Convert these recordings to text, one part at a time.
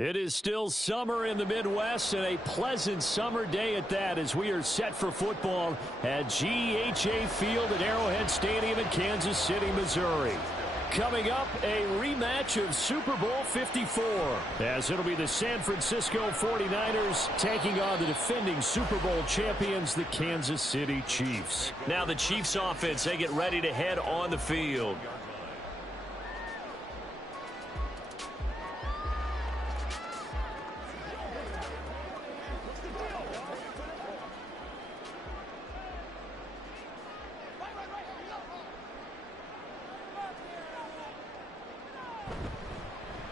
It is still summer in the Midwest, and a pleasant summer day at that, as we are set for football at GEHA Field at Arrowhead Stadium in Kansas City, Missouri. Coming up, a rematch of Super Bowl 54, as it'll be the San Francisco 49ers taking on the defending Super Bowl champions, the Kansas City Chiefs. Now the Chiefs offense, they get ready to head on the field.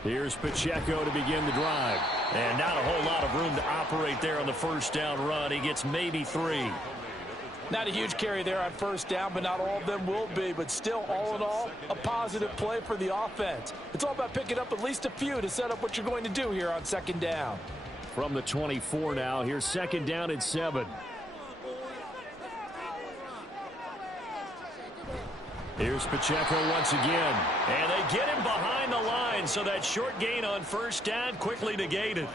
Here's Pacheco to begin the drive. And not a whole lot of room to operate there on the first down run. He gets maybe 3. Not a huge carry there on first down, but not all of them will be. But still, all in all, a positive play for the offense. It's all about picking up at least a few to set up what you're going to do here on second down. From the 24 now, here's second down and 7. Here's Pacheco once again. And they get him behind the line, so that short gain on first down quickly negated.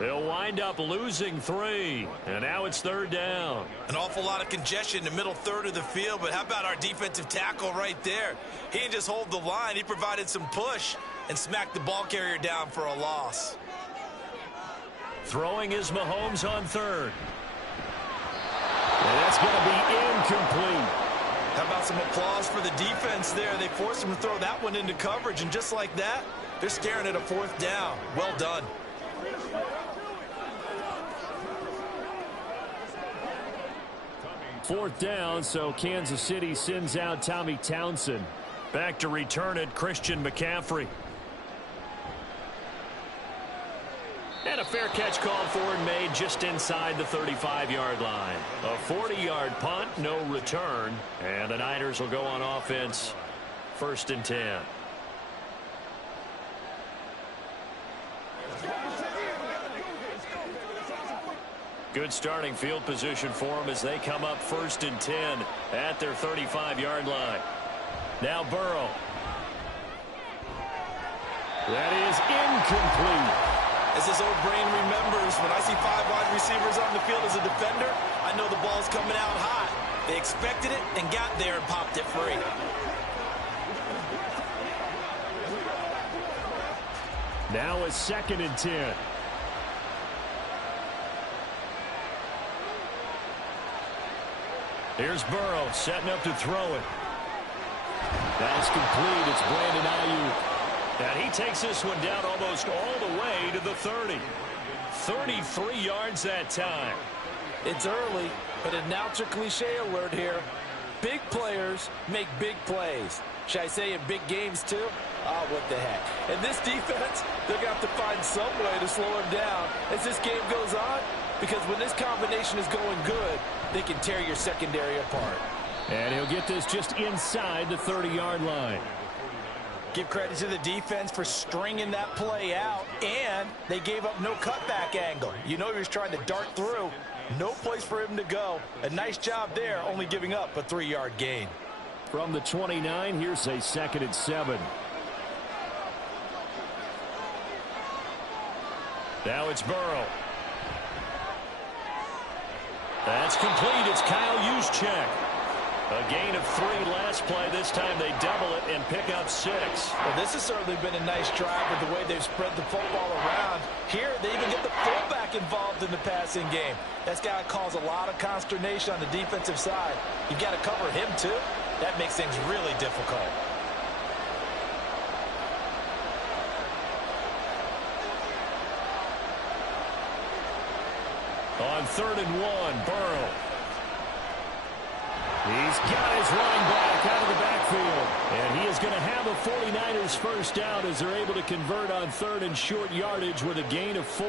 They'll wind up losing 3. And now it's third down. An awful lot of congestion in the middle third of the field, but how about our defensive tackle right there? He didn't just hold the line. He provided some push and smacked the ball carrier down for a loss. Throwing is Mahomes on third. And that's going to be incomplete. How about some applause for the defense there? They forced him to throw that one into coverage, and just like that, they're staring at a fourth down. Well done. Fourth down, so Kansas City sends out Tommy Townsend. Back to return it, Christian McCaffrey. And a fair catch called for and made just inside the 35-yard line. A 40-yard punt, no return. And the Niners will go on offense, first and 10. Good starting field position for them as they come up first and 10 at their 35-yard line. Now Burrow. That is incomplete. As his old brain remembers, when I see 5 wide receivers on the field as a defender, I know the ball's coming out hot. They expected it and got there and popped it free. Now it's second and 10. Here's Burrow setting up to throw it. That's complete. It's Brandon Ayuk. And he takes this one down almost all the way to the 30. 33 yards that time. It's early, but announcer cliche alert here. Big players make big plays. Should I say in big games too? Oh, what the heck. And this defense, they're going to have to find some way to slow him down as this game goes on, because when this combination is going good, they can tear your secondary apart. And he'll get this just inside the 30-yard line. Give credit to the defense for stringing that play out, and they gave up no cutback angle. You know he was trying to dart through. No place for him to go. A nice job there, only giving up a 3-yard gain. From the 29, here's a second and 7. Now it's Burrow. That's complete. It's Kyle Juszczyk. A gain of 3 last play. This time they double it and pick up 6. Well, this has certainly been a nice drive with the way they've spread the football around. Here, they even get the fullback involved in the passing game. That's got to cause a lot of consternation on the defensive side. You've got to cover him, too. That makes things really difficult. On 3rd and 1, Burrow. He's got his running back out of the backfield. And he is going to have a 49ers first down as they're able to convert on 3rd and short yardage with a gain of 4.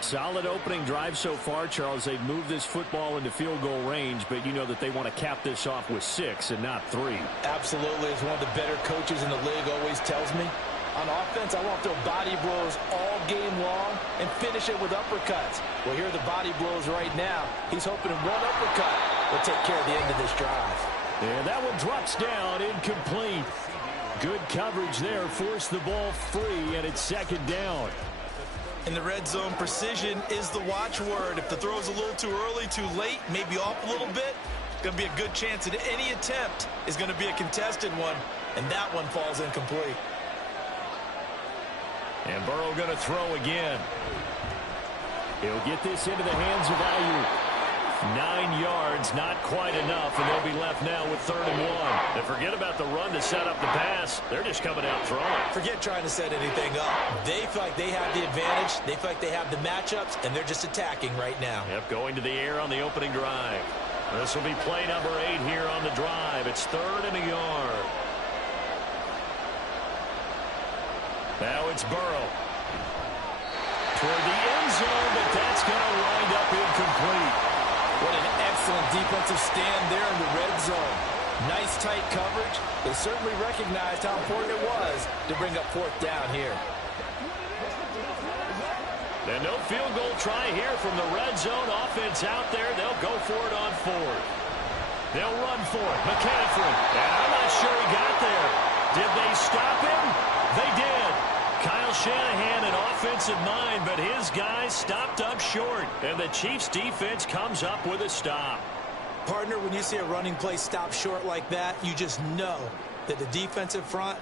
Solid opening drive so far, Charles. They've moved this football into field goal range, but you know that they want to cap this off with 6 and not 3. Absolutely. As one of the better coaches in the league always tells me, on offense, I want to throw body blows all game long and finish it with uppercuts. Well, here are the body blows right now. He's hoping in one uppercut will take care of the end of this drive. And that one drops down, incomplete. Good coverage there, forced the ball free, and it's second down. In the red zone, precision is the watchword. If the throw's a little too early, too late, maybe off a little bit, going to be a good chance that any attempt is going to be a contested one, and that one falls incomplete. And Burrow going to throw again. He'll get this into the hands of Ayuk. 9 yards, not quite enough, and they'll be left now with 3rd and 1. And forget about the run to set up the pass. They're just coming out throwing. Forget trying to set anything up. They feel like they have the advantage. They feel like they have the matchups, and they're just attacking right now. Yep, going to the air on the opening drive. This will be play number 8 here on the drive. It's 3rd and a yard. Now it's Burrow. Toward the end zone, but that's going to wind up incomplete. What an excellent defensive stand there in the red zone. Nice tight coverage. They certainly recognized how important it was to bring up 4th down here. And no field goal try here from the red zone. Offense out there. They'll go for it on 4th. They'll run for it. McCaffrey. And I'm not sure he got there. Did they stop him? They did. Kyle Shanahan, an offensive mind, but his guys stopped up short. And the Chiefs' defense comes up with a stop. Partner, when you see a running play stop short like that, you just know that the defensive front,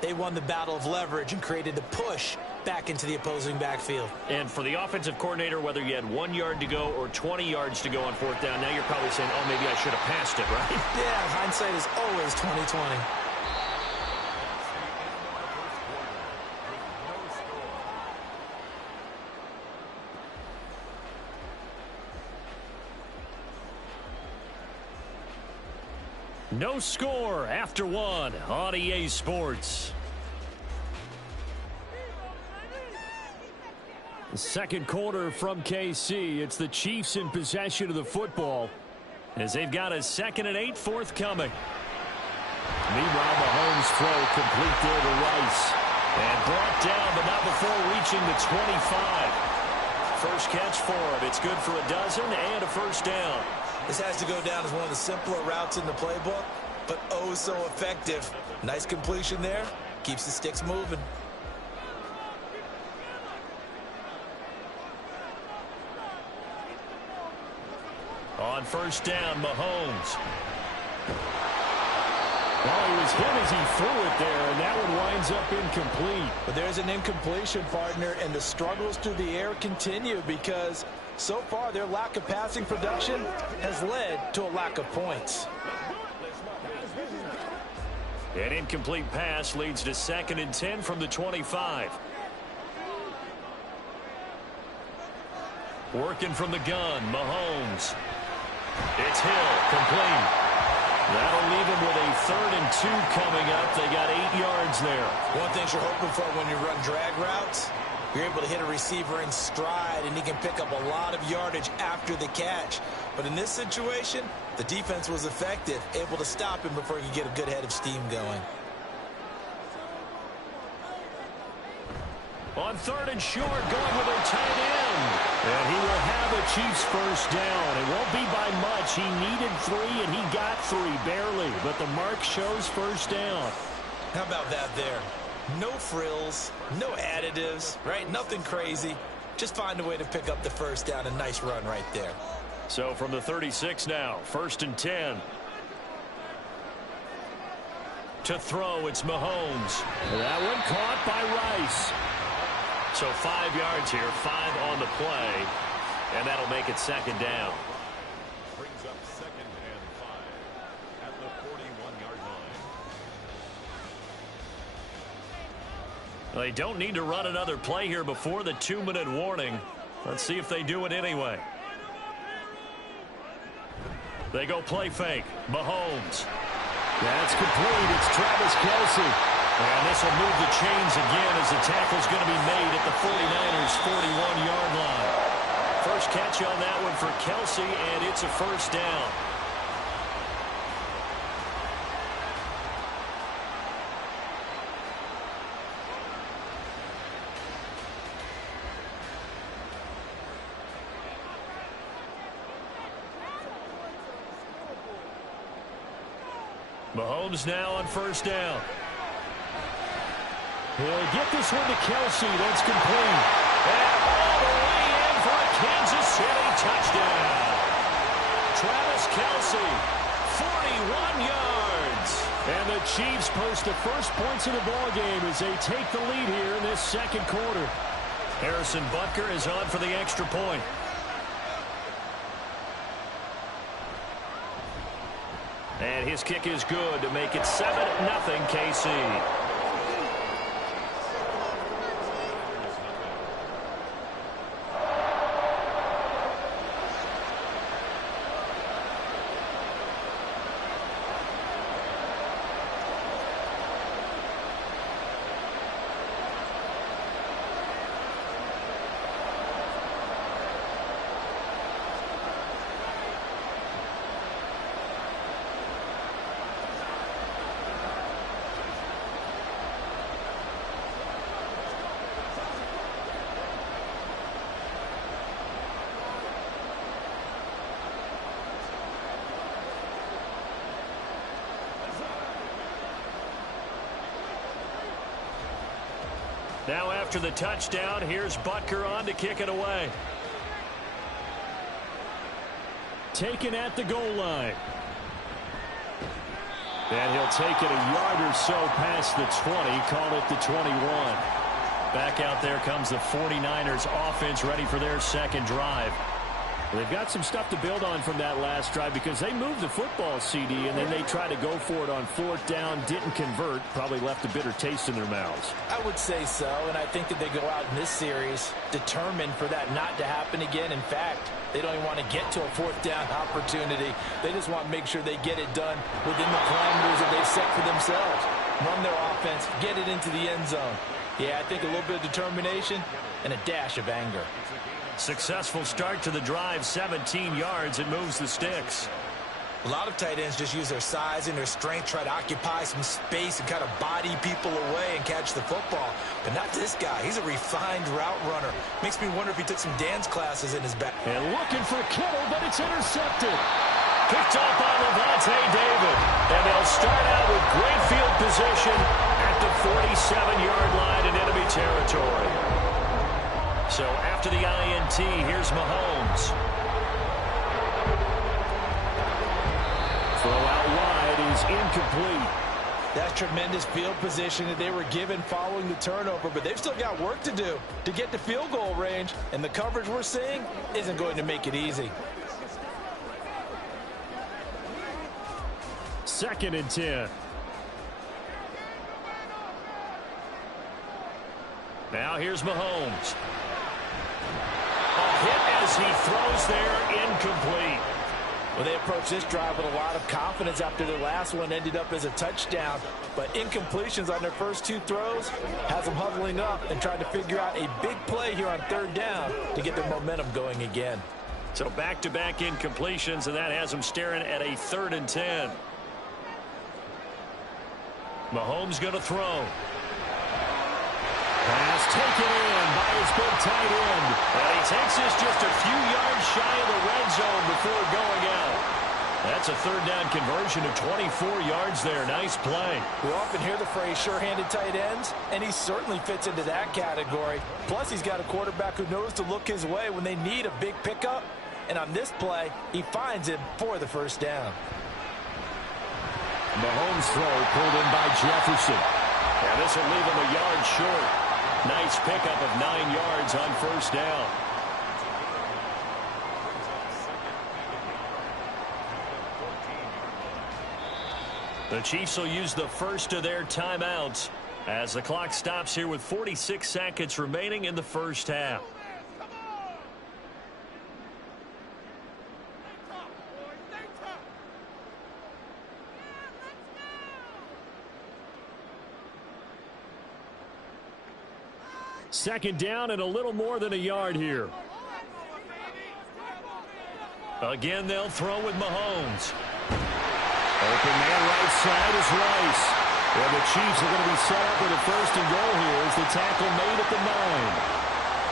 they won the battle of leverage and created a push back into the opposing backfield. And for the offensive coordinator, whether you had 1 yard to go or 20 yards to go on 4th down, now you're probably saying, oh, maybe I should have passed it, right? Yeah, hindsight is always 20/20. No score after 1 on EA Sports. The second quarter from KC. It's the Chiefs in possession of the football as they've got a 2nd and 8 forthcoming. Meanwhile, Mahomes' throw complete there to Rice. And brought down, but not before reaching the 25. First catch for him. It's good for a dozen and a 1st down. This has to go down as one of the simpler routes in the playbook, but oh so effective. Nice completion there. Keeps the sticks moving. On 1st down, Mahomes. Well, he was hit as he threw it there, and that one winds up incomplete. But there's an incompletion, partner, and the struggles through the air continue because so far their lack of passing production has led to a lack of points. An incomplete pass leads to 2nd and 10 from the 25. Working from the gun, Mahomes. It's Hill, complete. That'll leave him with a 3rd and 2 coming up. They got 8 yards there. One thing you're hoping for when you run drag routes, you're able to hit a receiver in stride, and he can pick up a lot of yardage after the catch. But in this situation, the defense was effective, able to stop him before he could get a good head of steam going. On 3rd and short, going with their tight end. And he will have a Chiefs 1st down. It won't be by much. He needed 3, and he got 3, barely. But the mark shows 1st down. How about that there? No frills, no additives, right? Nothing crazy. Just find a way to pick up the 1st down. A nice run right there. So from the 36 now, 1st and 10. To throw, it's Mahomes. That one caught by Rice. So 5 yards here, 5 on the play, and that'll make it 2nd down. Brings up 2nd and 5 at the 41-yard line. They don't need to run another play here before the 2-minute warning. Let's see if they do it anyway. They go play fake. Mahomes. That's complete. It's Travis Kelce. And this will move the chains again as the tackle's going to be made at the 49ers' 41-yard line. First catch on that one for Kelce, and it's a 1st down. Mahomes now on 1st down. He'll get this one to Kelce. That's complete. And all the way in for a Kansas City touchdown. Travis Kelce, 41 yards. And the Chiefs post the first points of the ballgame as they take the lead here in this second quarter. Harrison Butker is on for the extra point. And his kick is good to make it 7-0 KC. Now after the touchdown, here's Butker on to kick it away. Taken at the goal line. And he'll take it a yard or so past the 20, call it the 21. Back out there comes the 49ers offense ready for their second drive. They've got some stuff to build on from that last drive because they moved the football, CD, and then they tried to go for it on fourth down, didn't convert, probably left a bitter taste in their mouths. I would say so, and I think that they go out in this series determined for that not to happen again. In fact, they don't even want to get to a fourth down opportunity. They just want to make sure they get it done within the parameters that they've set for themselves. Run their offense, get it into the end zone. Yeah, I think a little bit of determination and a dash of anger. Successful start to the drive, 17 yards, and moves the sticks. A lot of tight ends just use their size and their strength, try to occupy some space and kind of body people away and catch the football. But not this guy. He's a refined route runner. Makes me wonder if he took some dance classes in his back. And looking for Kittle, but it's intercepted. Picked off by Levante David. And they'll start out with great field position at the 47-yard line in enemy territory. So after the INT, here's Mahomes. Throw out wide is incomplete. That's tremendous field position that they were given following the turnover, but they've still got work to do to get to field goal range, and the coverage we're seeing isn't going to make it easy. 2nd and 10. Now here's Mahomes. A hit as he throws there, incomplete. Well, they approached this drive with a lot of confidence after their last one ended up as a touchdown. But incompletions on their first two throws has them huddling up and trying to figure out a big play here on third down to get their momentum going again. So back-to-back incompletions, and that has them staring at a 3rd and 10. Mahomes going to throw. Pass taken in by his big tight end. And he takes this just a few yards shy of the red zone before going out. That's a 3rd down conversion of 24 yards there. Nice play. We often hear the phrase sure-handed tight ends, and he certainly fits into that category. Plus, he's got a quarterback who knows to look his way when they need a big pickup. And on this play, he finds him for the 1st down. Mahomes' throw pulled in by Jefferson. And this will leave him a yard short. Nice pickup of 9 yards on 1st down. The Chiefs will use the first of their timeouts as the clock stops here with 46 seconds remaining in the 1st half. Second down and a little more than a yard here. Again, they'll throw with Mahomes. Open man right side is Rice. And the Chiefs are going to be set up with a 1st and goal here as the tackle made at the 9.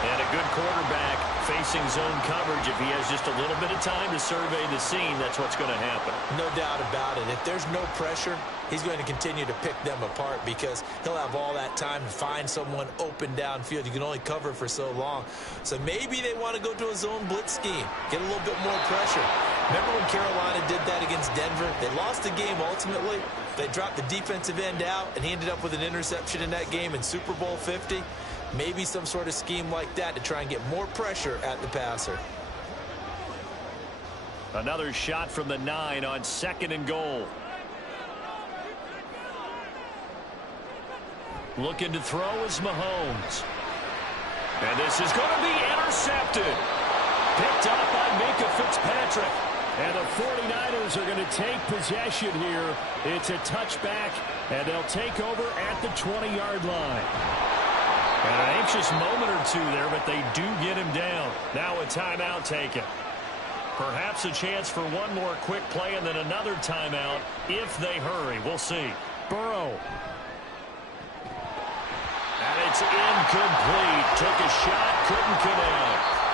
And a good quarterback facing zone coverage. If he has just a little bit of time to survey the scene, that's what's going to happen. No doubt about it. If there's no pressure, he's going to continue to pick them apart because he'll have all that time to find someone open downfield. You can only cover for so long. So maybe they want to go to a zone blitz scheme, get a little bit more pressure. Remember when Carolina did that against Denver? They lost the game ultimately. They dropped the defensive end out, and he ended up with an interception in that game in Super Bowl 50. Maybe some sort of scheme like that to try and get more pressure at the passer. Another shot from the 9 on 2nd and goal. Looking to throw is Mahomes. And this is going to be intercepted. Picked up by Minka Fitzpatrick. And the 49ers are going to take possession here. It's a touchback, and they'll take over at the 20-yard line. And an anxious moment or two there, but they do get him down. Now a timeout taken. Perhaps a chance for one more quick play and then another timeout if they hurry. We'll see. Burrow. And it's incomplete. Took a shot, couldn't connect.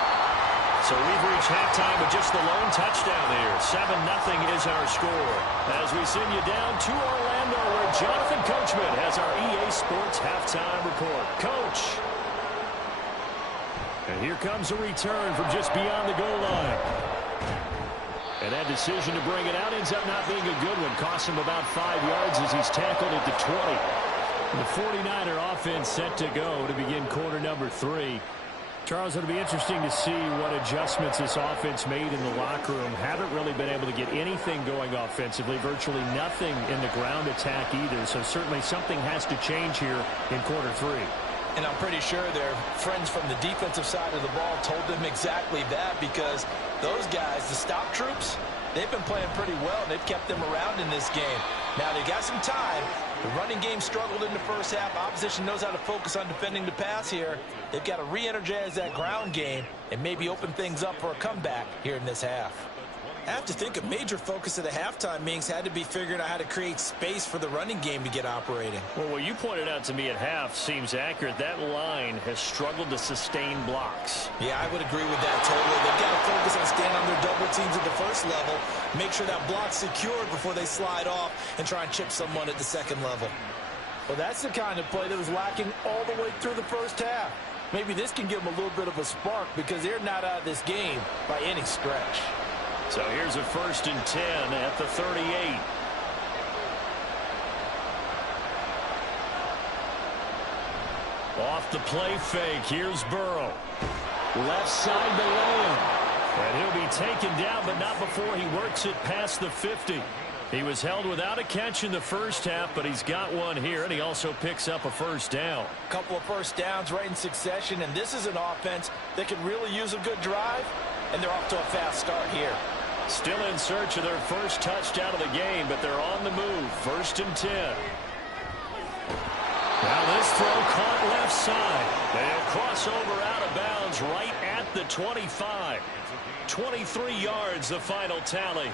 So we've reached halftime with just the lone touchdown here. 7-0 is our score. As we send you down to Orlando, where Jonathan Coachman has our EA Sports halftime report. Coach. And here comes a return from just beyond the goal line. And that decision to bring it out ends up not being a good one. Costs him about 5 yards as he's tackled at the 20. The 49er offense set to go to begin quarter number 3. Charles, it'll be interesting to see what adjustments this offense made in the locker room. Haven't really been able to get anything going offensively. Virtually nothing in the ground attack either. So certainly something has to change here in quarter 3. And I'm pretty sure their friends from the defensive side of the ball told them exactly that, because those guys, the stop troops, they've been playing pretty well, and they've kept them around in this game. Now, they got some time. The running game struggled in the first half. Opposition knows how to focus on defending the pass here. They've got to re-energize that ground game and maybe open things up for a comeback here in this half. I have to think a major focus of the halftime meetings had to be figuring out how to create space for the running game to get operating. Well, what you pointed out to me at half seems accurate. That line has struggled to sustain blocks. Yeah, I would agree with that totally. They've got to focus on staying on their double teams at the first level, make sure that block's secured before they slide off and try and chip someone at the second level. Well, that's the kind of play that was lacking all the way through the first half. Maybe this can give them a little bit of a spark because they're not out of this game by any stretch. So here's a 1st and 10 at the 38. Off the play fake. Here's Burrow. Left side to Lamb. And he'll be taken down, but not before he works it past the 50. He was held without a catch in the first half, but he's got one here, and he also picks up a first down. A couple of first downs right in succession, and this is an offense that could really use a good drive, and they're off to a fast start here. Still in search of their first touchdown of the game, but they're on the move. 1st and 10. Now this throw caught left side. They'll cross over out of bounds right at the 25. 23 yards, the final tally.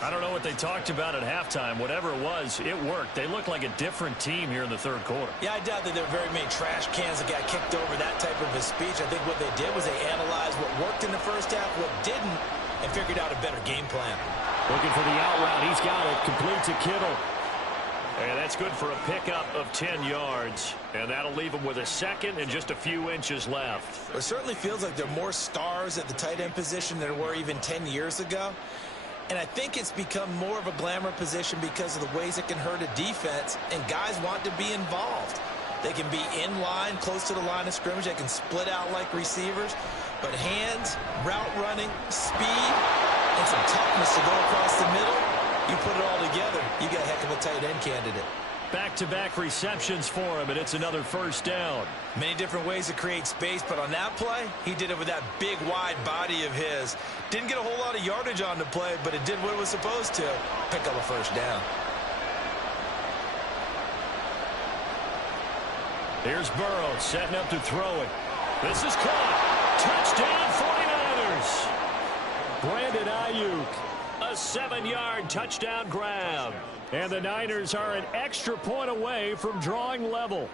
I don't know what they talked about at halftime. Whatever it was, it worked. They look like a different team here in the third quarter. Yeah, I doubt that there were very many trash cans that got kicked over that type of a speech. I think what they did was they analyzed what worked in the first half, what didn't, and figured out a better game plan. Looking for the out route. He's got it. Complete to Kittle. And that's good for a pickup of 10 yards. And that'll leave him with a second and just a few inches left. It certainly feels like there are more stars at the tight end position than there were even 10 years ago. And I think it's become more of a glamour position because of the ways it can hurt a defense, and guys want to be involved. They can be in line, close to the line of scrimmage. They can split out like receivers. But hands, route running, speed, and some toughness to go across the middle, you put it all together, you got a heck of a tight end candidate. Back-to-back receptions for him, and it's another first down. Many different ways to create space, but on that play, he did it with that big, wide body of his. Didn't get a whole lot of yardage on the play, but it did what it was supposed to. Pick up a first down. Here's Burrow setting up to throw it. This is caught. Touchdown 49ers. Brandon Ayuk, a 7-yard touchdown grab. And the Niners are an extra point away from drawing level.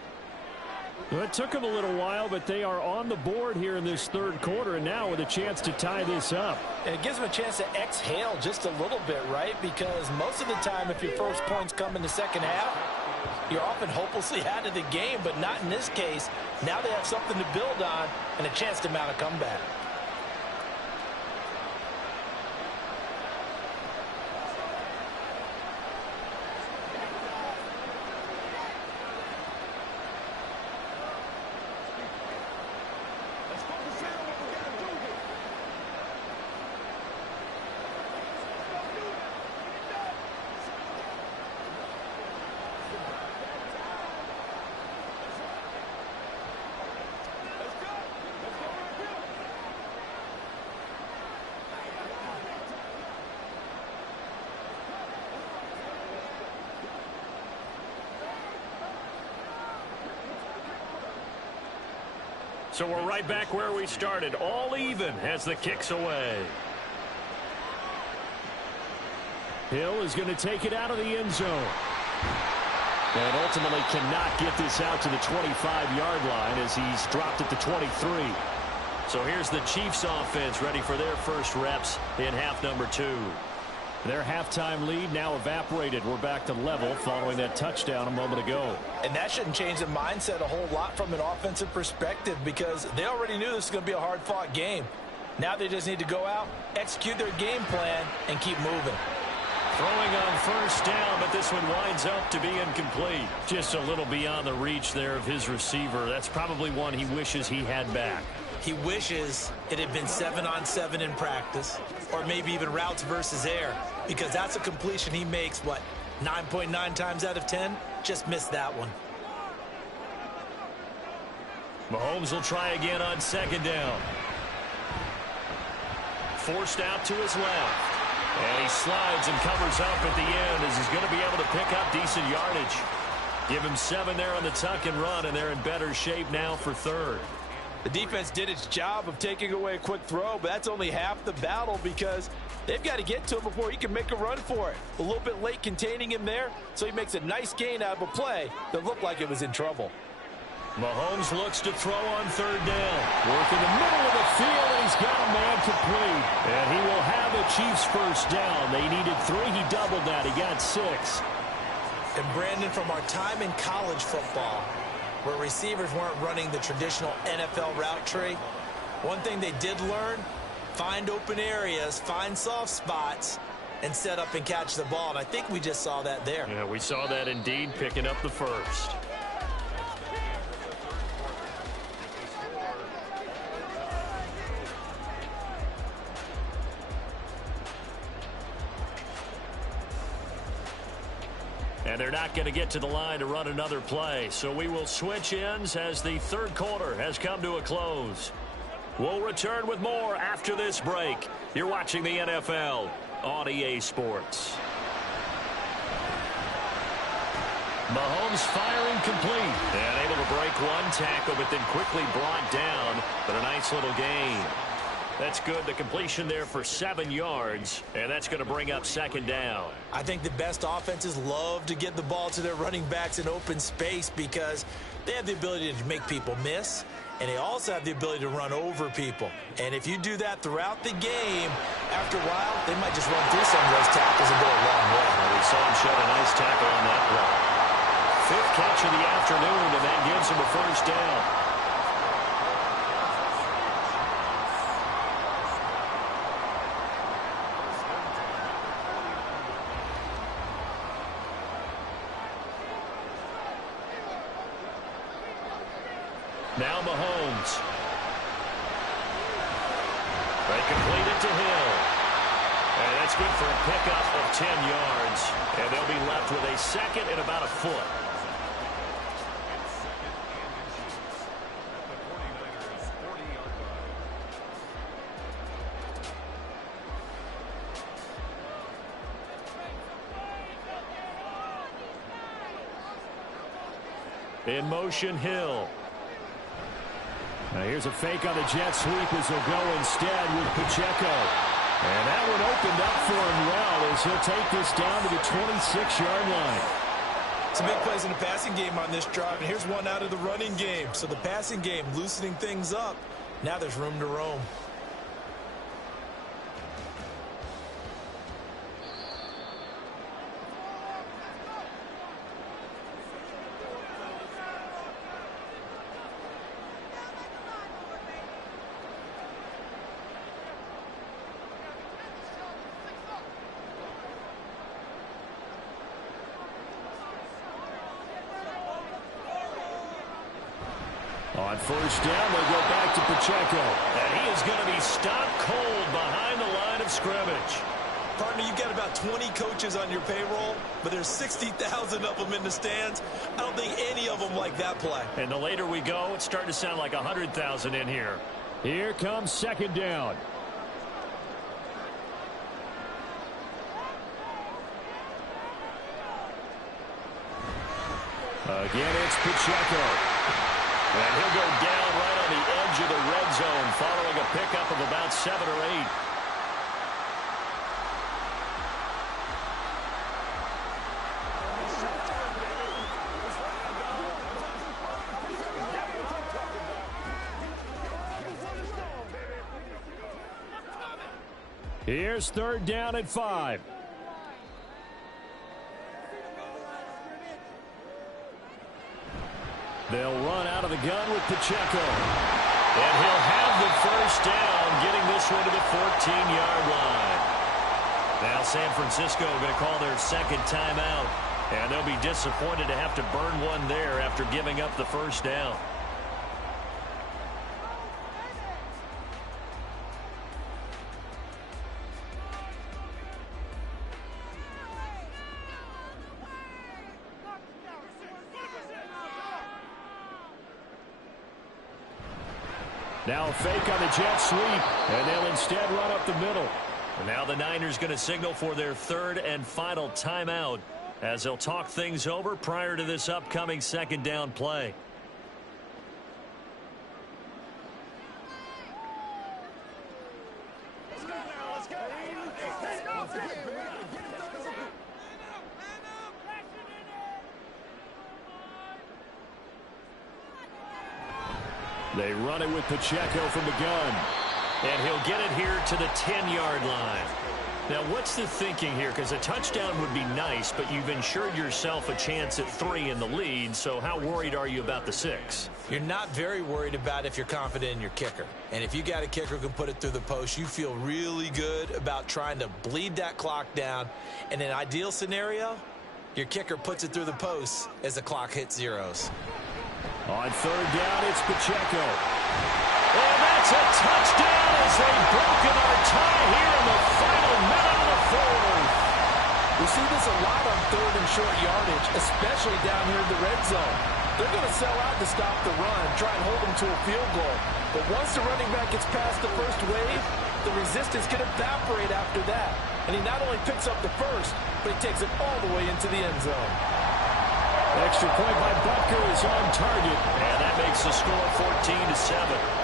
Well, it took them a little while, but they are on the board here in this third quarter, and now with a chance to tie this up. And it gives them a chance to exhale just a little bit, right? Because most of the time, if your first points come in the second half, you're often hopelessly out of the game, but not in this case. Now they have something to build on and a chance to mount a comeback. So we're right back where we started, all even as the kick's away. Hill is going to take it out of the end zone. And ultimately cannot get this out to the 25-yard line as he's dropped at the 23. So here's the Chiefs offense ready for their first reps in half number 2. Their halftime lead now evaporated. We're back to level following that touchdown a moment ago. And that shouldn't change the mindset a whole lot from an offensive perspective because they already knew this was going to be a hard-fought game. Now they just need to go out, execute their game plan, and keep moving. Throwing on first down, but this one winds up to be incomplete. Just a little beyond the reach there of his receiver. That's probably one he wishes he had back. He wishes it had been 7-on-7 in practice, or maybe even routes versus air, because that's a completion he makes, what, 9.9 times out of 10? Just missed that one. Mahomes will try again on second down. Forced out to his left. And he slides and covers up at the end as he's going to be able to pick up decent yardage. Give him 7 there on the tuck and run, and they're in better shape now for third. The defense did its job of taking away a quick throw, but that's only half the battle because they've got to get to him before he can make a run for it. A little bit late containing him there, so he makes a nice gain out of a play that looked like it was in trouble. Mahomes looks to throw on third down. Work in the middle of the field, and he's got a man complete. And he will have the Chiefs first down. They needed 3. He doubled that. He got 6. And Brandon, from our time in college football, where receivers weren't running the traditional NFL route tree, one thing they did learn, find open areas, find soft spots, and set up and catch the ball. And I think we just saw that there. Yeah, we saw that indeed, picking up the first. And they're not going to get to the line to run another play. So we will switch ends as the third quarter has come to a close. We'll return with more after this break. You're watching the NFL on EA Sports. Mahomes firing complete. And able to break one tackle, but then quickly brought down. But a nice little gain. That's good. The completion there for 7 yards, and that's going to bring up second down. I think the best offenses love to get the ball to their running backs in open space because they have the ability to make people miss, and they also have the ability to run over people. And if you do that throughout the game, after a while, they might just run through some of those tackles and go a long way. Well, we saw him shed a nice tackle on that play. 5th catch of the afternoon, and that gives him a first down. Now Mahomes. They complete it to Hill. And that's good for a pickup of 10 yards. And they'll be left with a second and about a foot. In motion, Hill. Now here's a fake on the jet sweep as he'll go instead with Pacheco. And that one opened up for him well as he'll take this down to the 26-yard line. Some big plays in the passing game on this drive, and here's one out of the running game. So the passing game loosening things up. Now there's room to roam. On first down, they go back to Pacheco. And he is going to be stopped cold behind the line of scrimmage. Partner, you've got about 20 coaches on your payroll, but there's 60,000 of them in the stands. I don't think any of them like that play. And the later we go, it's starting to sound like 100,000 in here. Here comes second down. Again, it's Pacheco. And he'll go down right on the edge of the red zone following a pickup of about 7 or 8. Here's third down at 5. They'll run out of the gun with Pacheco. And he'll have the first down, getting this one to the 14-yard line. Now San Francisco going to call their second timeout. And they'll be disappointed to have to burn one there after giving up the first down. Now a fake on the jet sweep, and they'll instead run up the middle. And now the Niners going to signal for their third and final timeout as they'll talk things over prior to this upcoming second down play. They run it with Pacheco from the gun. And he'll get it here to the 10-yard line. Now, what's the thinking here? Because a touchdown would be nice, but you've ensured yourself a chance at 3 in the lead, so how worried are you about the 6? You're not very worried about if you're confident in your kicker. And if you got a kicker who can put it through the post, you feel really good about trying to bleed that clock down. In an ideal scenario, your kicker puts it through the post as the clock hits zeros. On third down, it's Pacheco. And that's a touchdown as they've broken our tie here in the final minute of the fourth. We see this a lot on third and short yardage, especially down here in the red zone. They're going to sell out to stop the run, try and hold them to a field goal. But once the running back gets past the first wave, the resistance can evaporate after that. And he not only picks up the first, but he takes it all the way into the end zone. Extra point by Butker is on target, and that makes the score 14-7.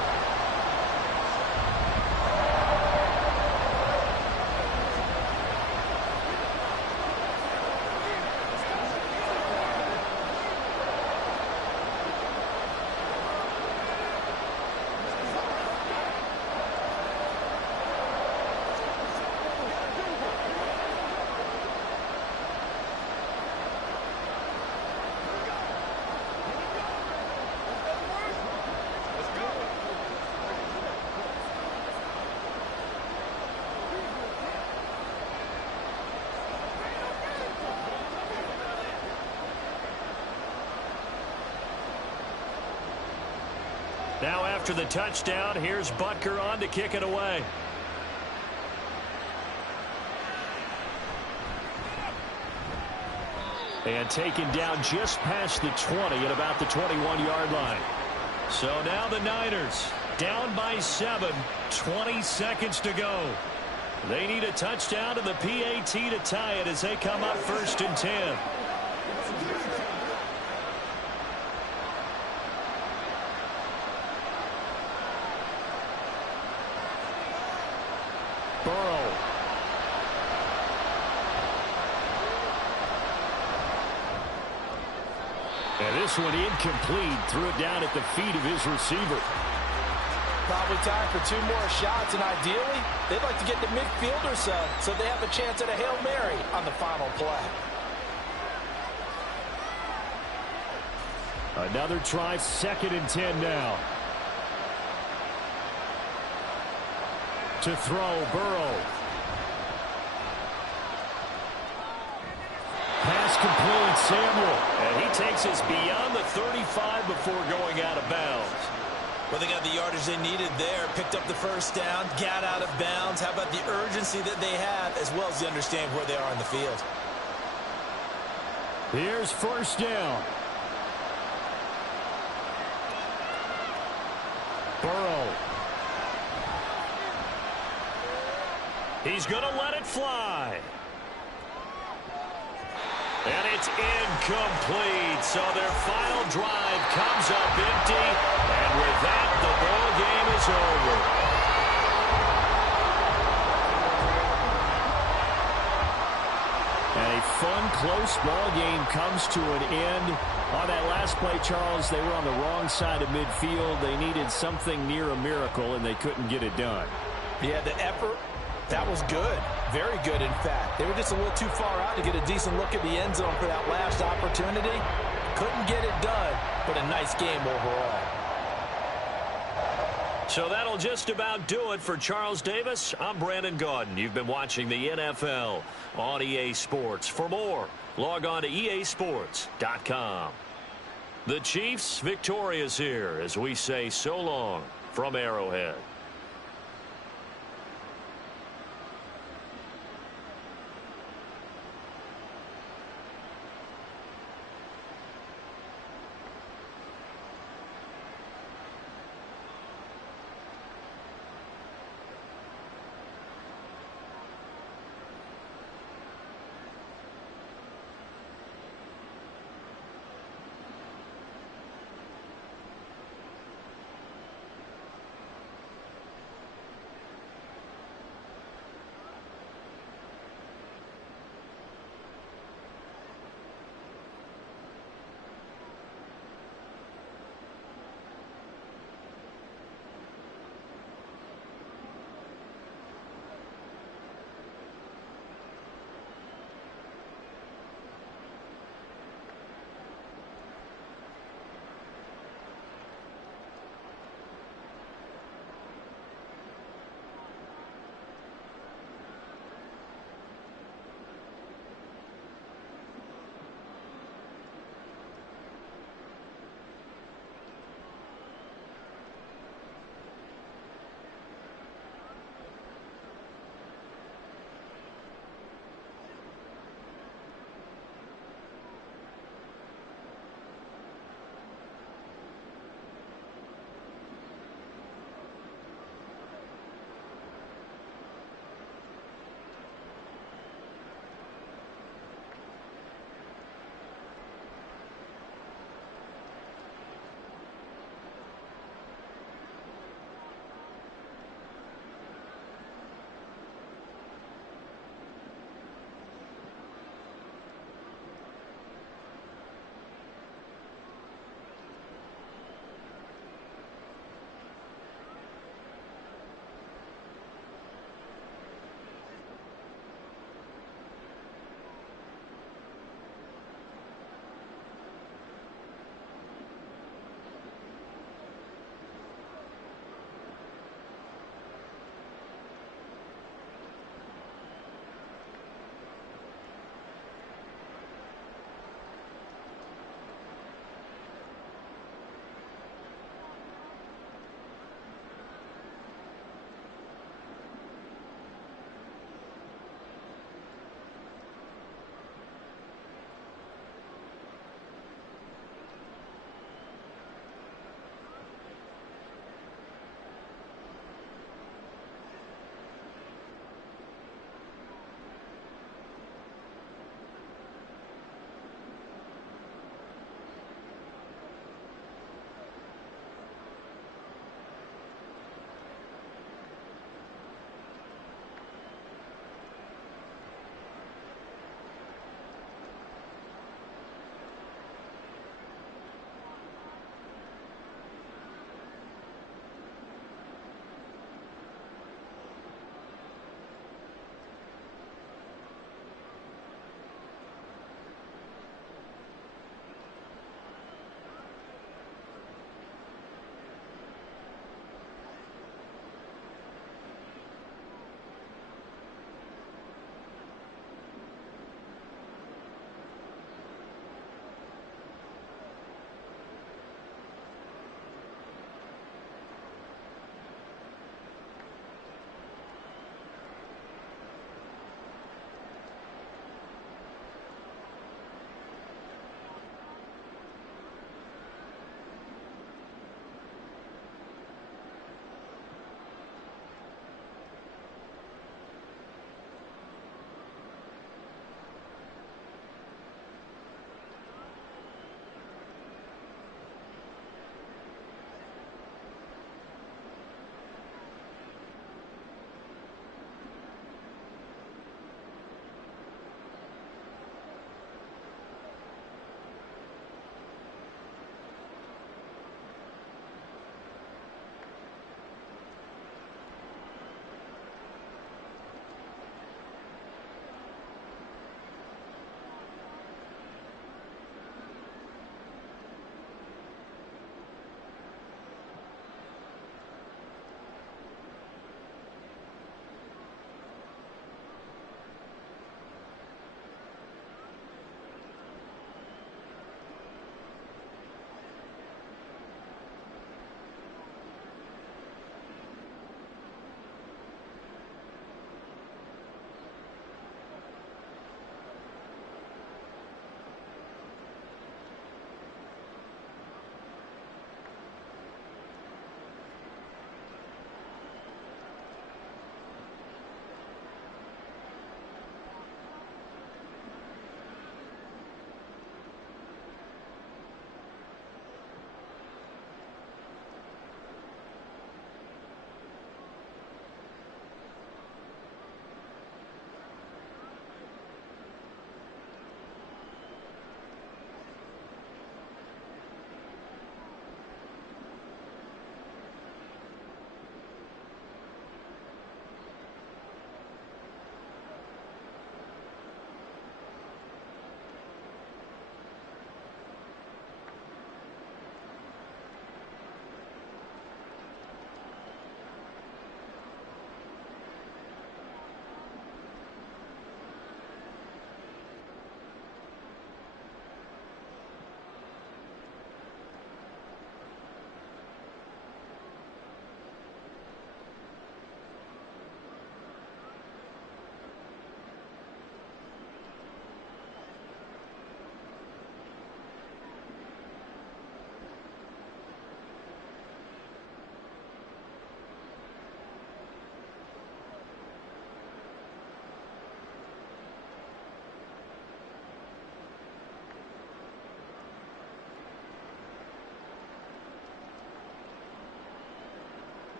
Now after the touchdown, here's Butker on to kick it away. And taken down just past the 20 at about the 21-yard line. So now the Niners down by 7, 20 seconds to go. They need a touchdown to the PAT to tie it as they come up 1st and 10. Burrow. And this one incomplete. Threw it down at the feet of his receiver. Probably time for 2 more shots, and ideally, they'd like to get to midfield or so they have a chance at a Hail Mary on the final play. Another try, 2nd and 10 now. To throw, Burrow. Pass complete, Samuel. And he takes us beyond the 35 before going out of bounds. Well, they got the yardage they needed there, picked up the first down, got out of bounds. How about the urgency that they have, as well as they understand where they are in the field? Here's 1st down. Burrow. He's going to let it fly. And it's incomplete. So their final drive comes up empty. And with that, the ball game is over. And a fun, close ball game comes to an end. On that last play, Charles, they were on the wrong side of midfield. They needed something near a miracle, and they couldn't get it done. Yeah, the effort, that was good. Very good, in fact. They were just a little too far out to get a decent look at the end zone for that last opportunity. Couldn't get it done, but a nice game overall. So that'll just about do it for Charles Davis. I'm Brandon Gaudin. You've been watching the NFL on EA Sports. For more, log on to easports.com. The Chiefs victorious here as we say so long from Arrowhead.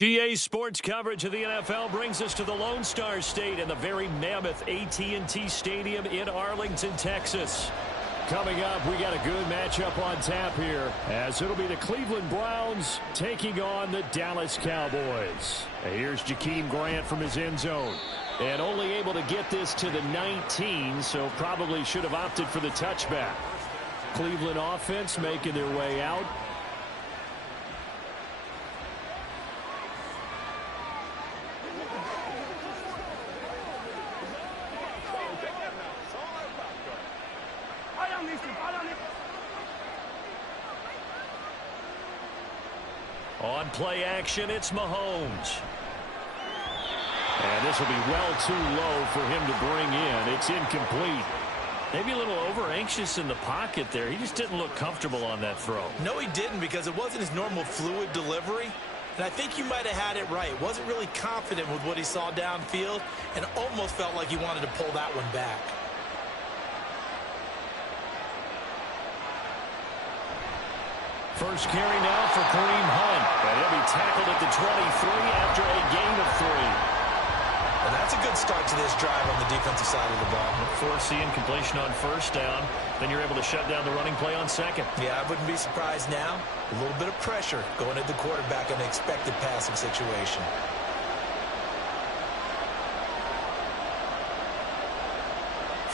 GA Sports coverage of the NFL brings us to the Lone Star State and the very mammoth AT&T Stadium in Arlington, Texas. Coming up, we got a good matchup on tap here, as it'll be the Cleveland Browns taking on the Dallas Cowboys. And here's Jakeem Grant from his end zone. And only able to get this to the 19, so probably should have opted for the touchback. Cleveland offense making their way out. On play action, it's Mahomes. And this will be well too low for him to bring in. It's incomplete. Maybe a little over-anxious in the pocket there. He just didn't look comfortable on that throw. No, he didn't, because it wasn't his normal fluid delivery. And I think you might have had it right. Wasn't really confident with what he saw downfield and almost felt like he wanted to pull that one back. First carry now for Kareem Hunt. And he'll be tackled at the 23 after a gain of 3. And that's a good start to this drive on the defensive side of the ball. Force the incompletion on first down. Then you're able to shut down the running play on second. Yeah, I wouldn't be surprised now. A little bit of pressure going at the quarterback in an expected passing situation.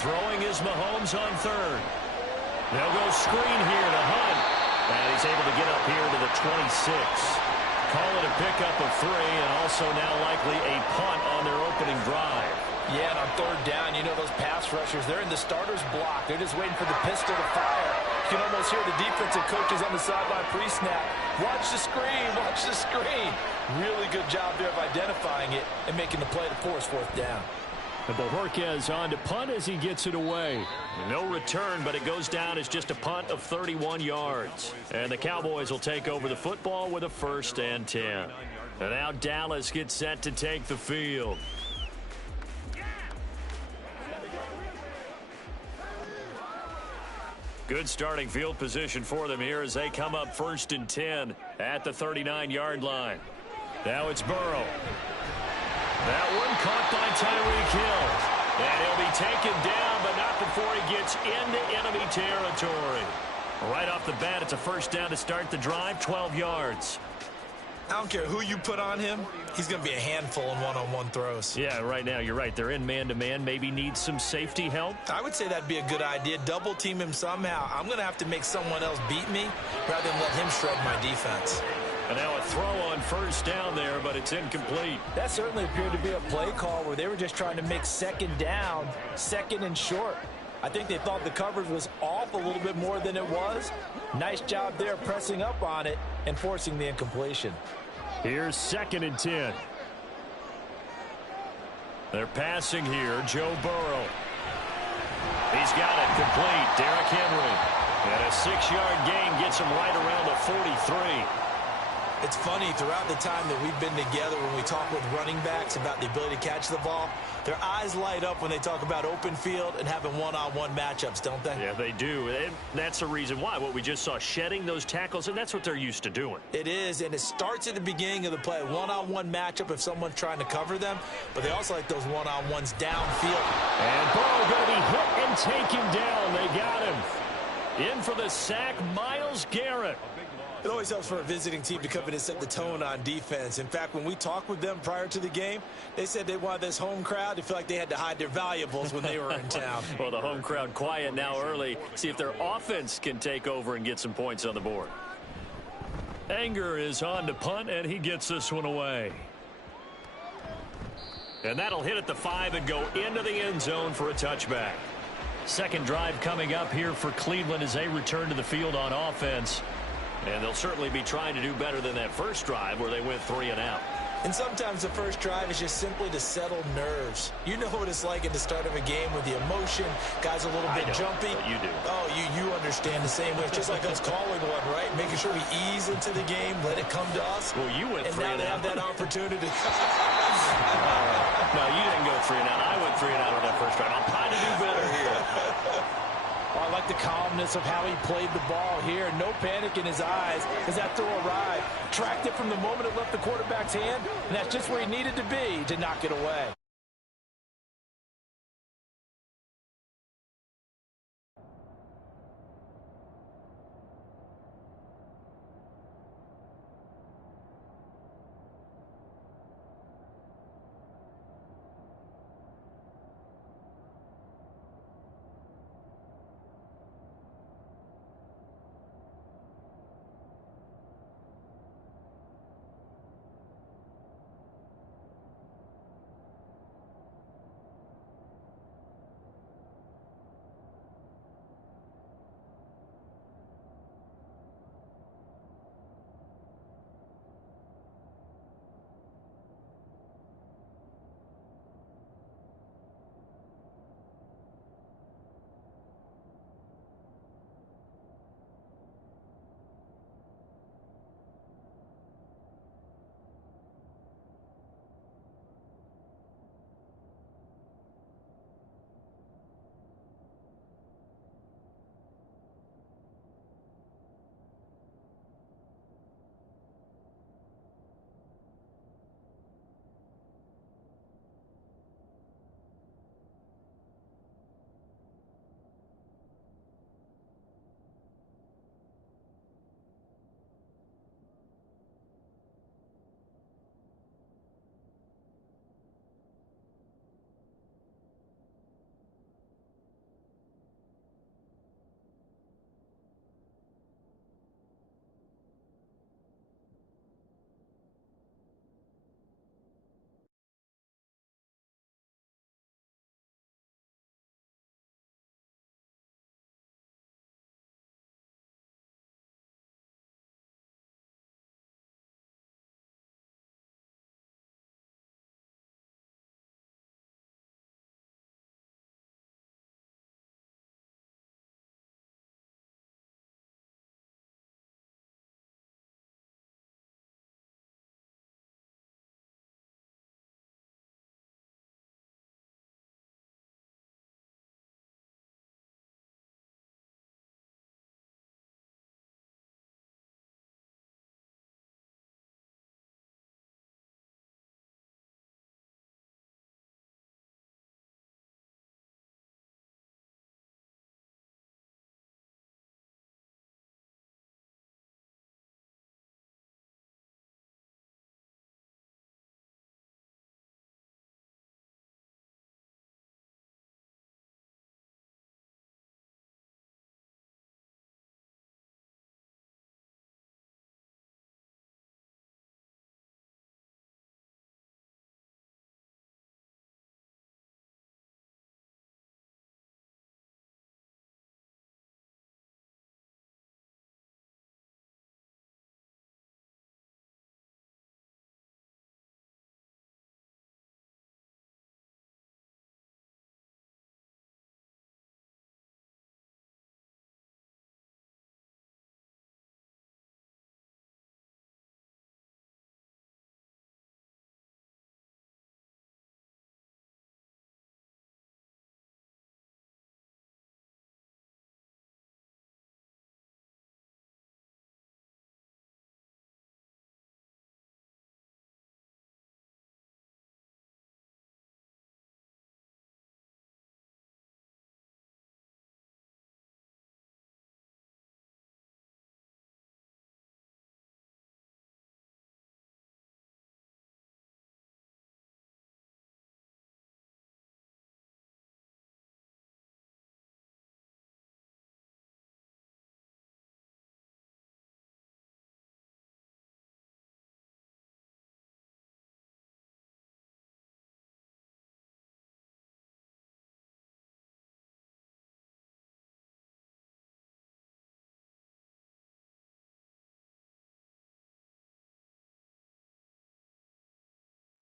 Throwing is Mahomes on third. They'll go screen here to Hunt. And he's able to get up here to the 26. Call it a pickup of 3, and also now likely a punt on their opening drive. Yeah, and on third down, you know those pass rushers, they're in the starter's block. They're just waiting for the pistol to fire. You can almost hear the defensive coaches on the sideline pre-snap. Watch the screen, watch the screen. Really good job there of identifying it and making the play to force fourth down. And Bojorquez on to punt as he gets it away. No return, but it goes down as just a punt of 31 yards. And the Cowboys will take over the football with a 1st and 10. And now Dallas gets set to take the field. Good starting field position for them here as they come up 1st and 10 at the 39-yard line. Now it's Burrow. That one caught by Tyreek Hill. And he'll be taken down, but not before he gets into enemy territory. Right off the bat, it's a 1st down to start the drive, 12 yards. I don't care who you put on him. He's going to be a handful in one-on-one throws. Yeah, right now, you're right. They're in man-to-man. Maybe need some safety help. I would say that'd be a good idea. Double team him somehow. I'm going to have to make someone else beat me rather than let him shred my defense. And now a throw on 1st down there, but it's incomplete. That certainly appeared to be a play call where they were just trying to make 2nd down, 2nd and short. I think they thought the coverage was off a little bit more than it was. Nice job there pressing up on it and forcing the incompletion. Here's 2nd and 10. They're passing here, Joe Burrow. He's got it complete, Derrick Henry. And a 6-yard gain gets him right around the 43. It's funny, throughout the time that we've been together, when we talk with running backs about the ability to catch the ball, their eyes light up when they talk about open field and having one-on-one matchups, don't they? Yeah, they do. And that's the reason why. What we just saw, shedding those tackles, and that's what they're used to doing. It is, and it starts at the beginning of the play. One-on-one matchup if someone's trying to cover them, but they also like those one-on-ones downfield. And Burrow going to be hit and taken down. They got him. In for the sack, Myles Garrett. It always helps for a visiting team to come in and set the tone on defense. In fact, when we talked with them prior to the game, they said they wanted this home crowd to feel like they had to hide their valuables when they were in town. Well, the home crowd quiet now early. See if their offense can take over and get some points on the board. Anger is on to punt, and he gets this one away. And that'll hit at the 5 and go into the end zone for a touchback. Second drive coming up here for Cleveland as they return to the field on offense. And they'll certainly be trying to do better than that first drive where they went 3 and out. And sometimes the first drive is just simply to settle nerves. You know what it's like at the start of a game with the emotion. Guys a little bit jumpy. But you do. Oh, you understand the same way. It's just like us calling one, right? Making sure we ease into the game, let it come to us. Well, you went 3 and out. And now they have that opportunity. No, you didn't go 3 and out. I went 3 and out on that first drive. I'm trying to do better here. Oh, I like the calmness of how he played the ball here. No panic in his eyes as that throw arrived. Tracked it from the moment it left the quarterback's hand, and that's just where he needed to be to knock it away.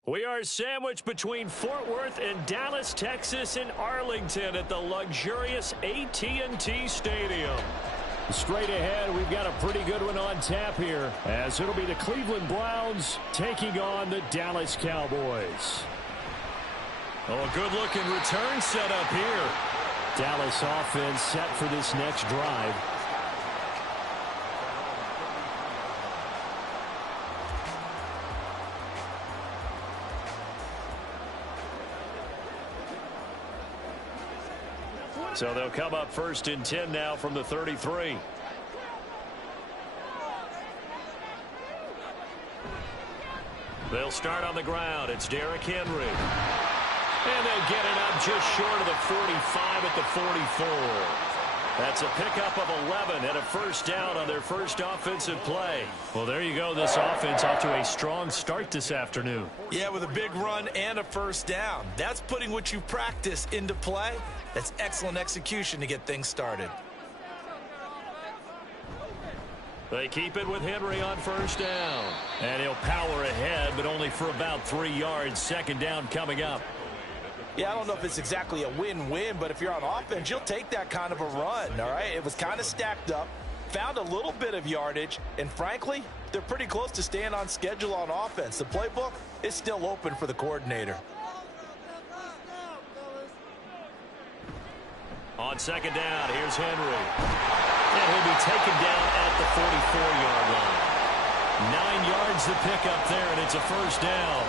We are sandwiched between Fort Worth and Dallas, Texas, and Arlington at the luxurious AT&T Stadium. Straight ahead, we've got a pretty good one on tap here, as it'll be the Cleveland Browns taking on the Dallas Cowboys. Oh, a good-looking return set up here. Dallas offense set for this next drive. So they'll come up 1st and 10 now from the 33. They'll start on the ground. It's Derrick Henry. And they get it up just short of the 45 at the 44. That's a pickup of 11 and a first down on their first offensive play. Well, there you go. This offense off to a strong start this afternoon. Yeah, with a big run and a first down. That's putting what you practice into play. That's excellent execution to get things started. They keep it with Henry on first down. And he'll power ahead, but only for about 3 yards. Second down coming up. Yeah, I don't know if it's exactly a win-win, but if you're on offense, you'll take that kind of a run, all right? It was kind of stacked up, found a little bit of yardage, and frankly, they're pretty close to staying on schedule on offense. The playbook is still open for the coordinator. On second down, here's Henry. And he'll be taken down at the 44-yard line. 9 yards to pick up there, and it's a first down.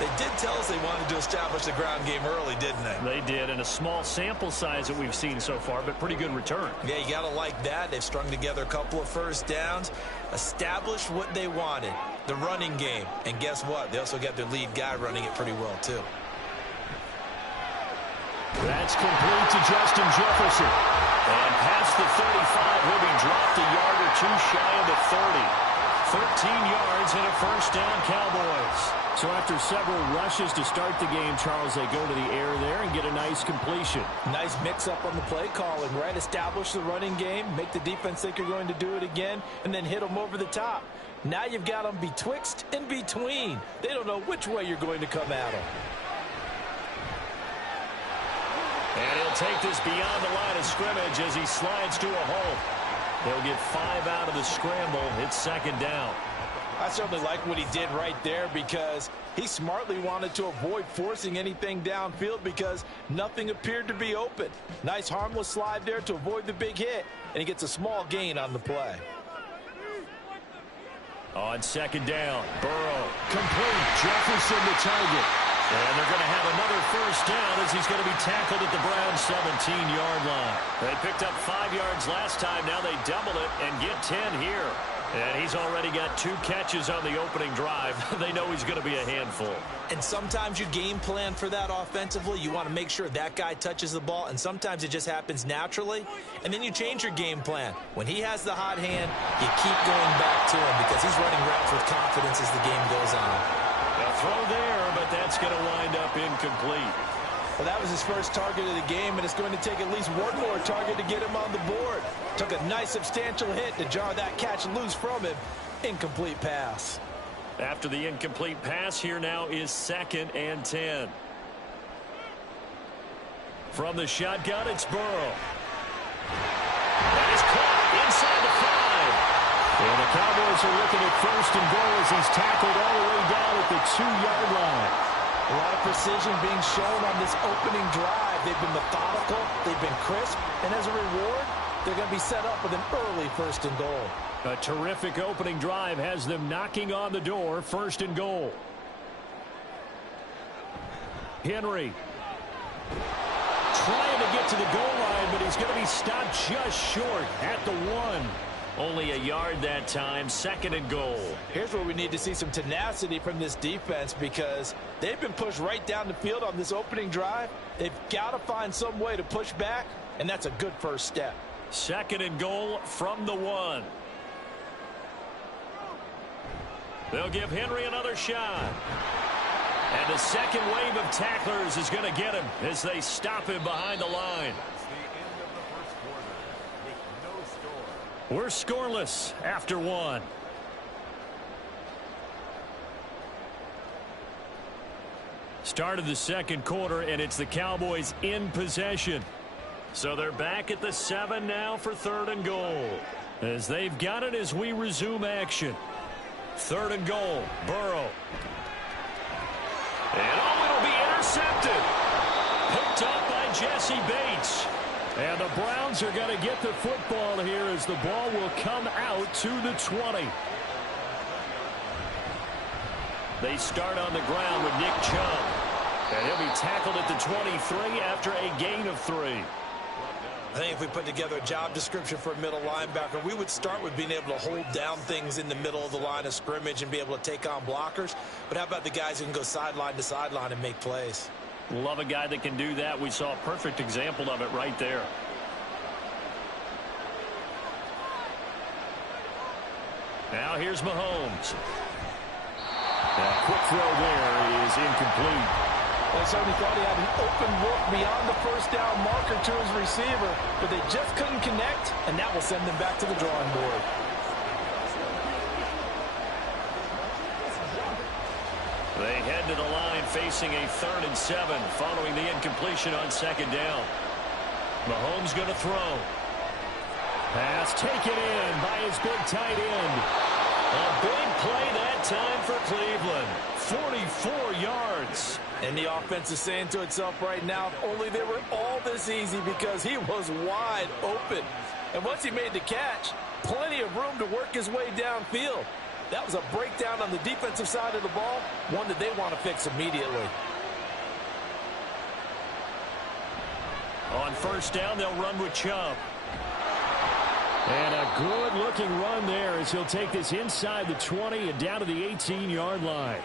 They did tell us they wanted to establish the ground game early, didn't they? They did, and a small sample size that we've seen so far, but pretty good return. Yeah, you got to like that. They've strung together a couple of first downs, established what they wanted, the running game. And guess what? They also got their lead guy running it pretty well, too. That's complete to Justin Jefferson. And past the 35, he'll be dropped a yard or two shy of the 30. 13 yards and a first down, Cowboys. So after several rushes to start the game, Charles, they go to the air there and get a nice completion. Nice mix-up on the play calling, right? Establish the running game, make the defense think you're going to do it again, and then hit them over the top. Now you've got them betwixt and between. They don't know which way you're going to come at them. And he'll take this beyond the line of scrimmage as he slides to a hole. They'll get 5 out of the scramble. It's second down. I certainly like what he did right there because he smartly wanted to avoid forcing anything downfield because nothing appeared to be open. Nice harmless slide there to avoid the big hit, and he gets a small gain on the play. On second down, Burrow, complete, Jefferson the target. And they're going to have another first down as he's going to be tackled at the Browns' 17-yard line. They picked up 5 yards last time. Now they double it and get 10 here. And he's already got 2 catches on the opening drive. They know he's going to be a handful. And sometimes you game plan for that offensively. You want to make sure that guy touches the ball, and sometimes it just happens naturally. And then you change your game plan. When he has the hot hand, you keep going back to him because he's running routes with confidence as the game goes on. A throw there, but that's going to wind up incomplete. Well, that was his first target of the game, and it's going to take at least one more target to get him on the board. Took a nice substantial hit to jar that catch loose from him. Incomplete pass. After the incomplete pass, here now is 2nd and 10. From the shotgun, it's Burrow. That is caught inside the 5. And the Cowboys are looking at 1st and goal as he's tackled all the way down at the 2-yard line. A lot of precision being shown on this opening drive. They've been methodical, they've been crisp, and as a reward, they're going to be set up with an early 1st and goal. A terrific opening drive has them knocking on the door, 1st and goal. Henry trying to get to the goal line, but he's going to be stopped just short at the 1. Only a yard that time, 2nd and goal. Here's where we need to see some tenacity from this defense because they've been pushed right down the field on this opening drive. They've got to find some way to push back, and that's a good first step. 2nd and goal from the 1. They'll give Henry another shot. And the second wave of tacklers is going to get him as they stop him behind the line. We're scoreless after 1. Started the second quarter, and it's the Cowboys in possession. So they're back at the 7 now for 3rd and goal. As they've got it as we resume action. 3rd and goal, Burrow. And it'll be intercepted. Picked up by Jesse Bates. And the Browns are going to get the football here as the ball will come out to the 20. They start on the ground with Nick Chubb. And he'll be tackled at the 23 after a gain of 3. I think if we put together a job description for a middle linebacker, we would start with being able to hold down things in the middle of the line of scrimmage and be able to take on blockers. But how about the guys who can go sideline to sideline and make plays? Love a guy that can do that. We saw a perfect example of it right there. Now here's Mahomes. That quick throw there is incomplete. They certainly thought he had an open look beyond the first down marker to his receiver, but they just couldn't connect, and that will send them back to the drawing board. They head to the line facing a 3rd and 7 following the incompletion on 2nd down. Mahomes going to throw. Pass taken in by his big tight end. A big play that time for Cleveland. 44 yards. And the offense is saying to itself right now, if only they were all this easy, because he was wide open. And once he made the catch, plenty of room to work his way downfield. That was a breakdown on the defensive side of the ball, one that they want to fix immediately. On 1st down, they'll run with Chubb. And a good-looking run there as he'll take this inside the 20 and down to the 18-yard line.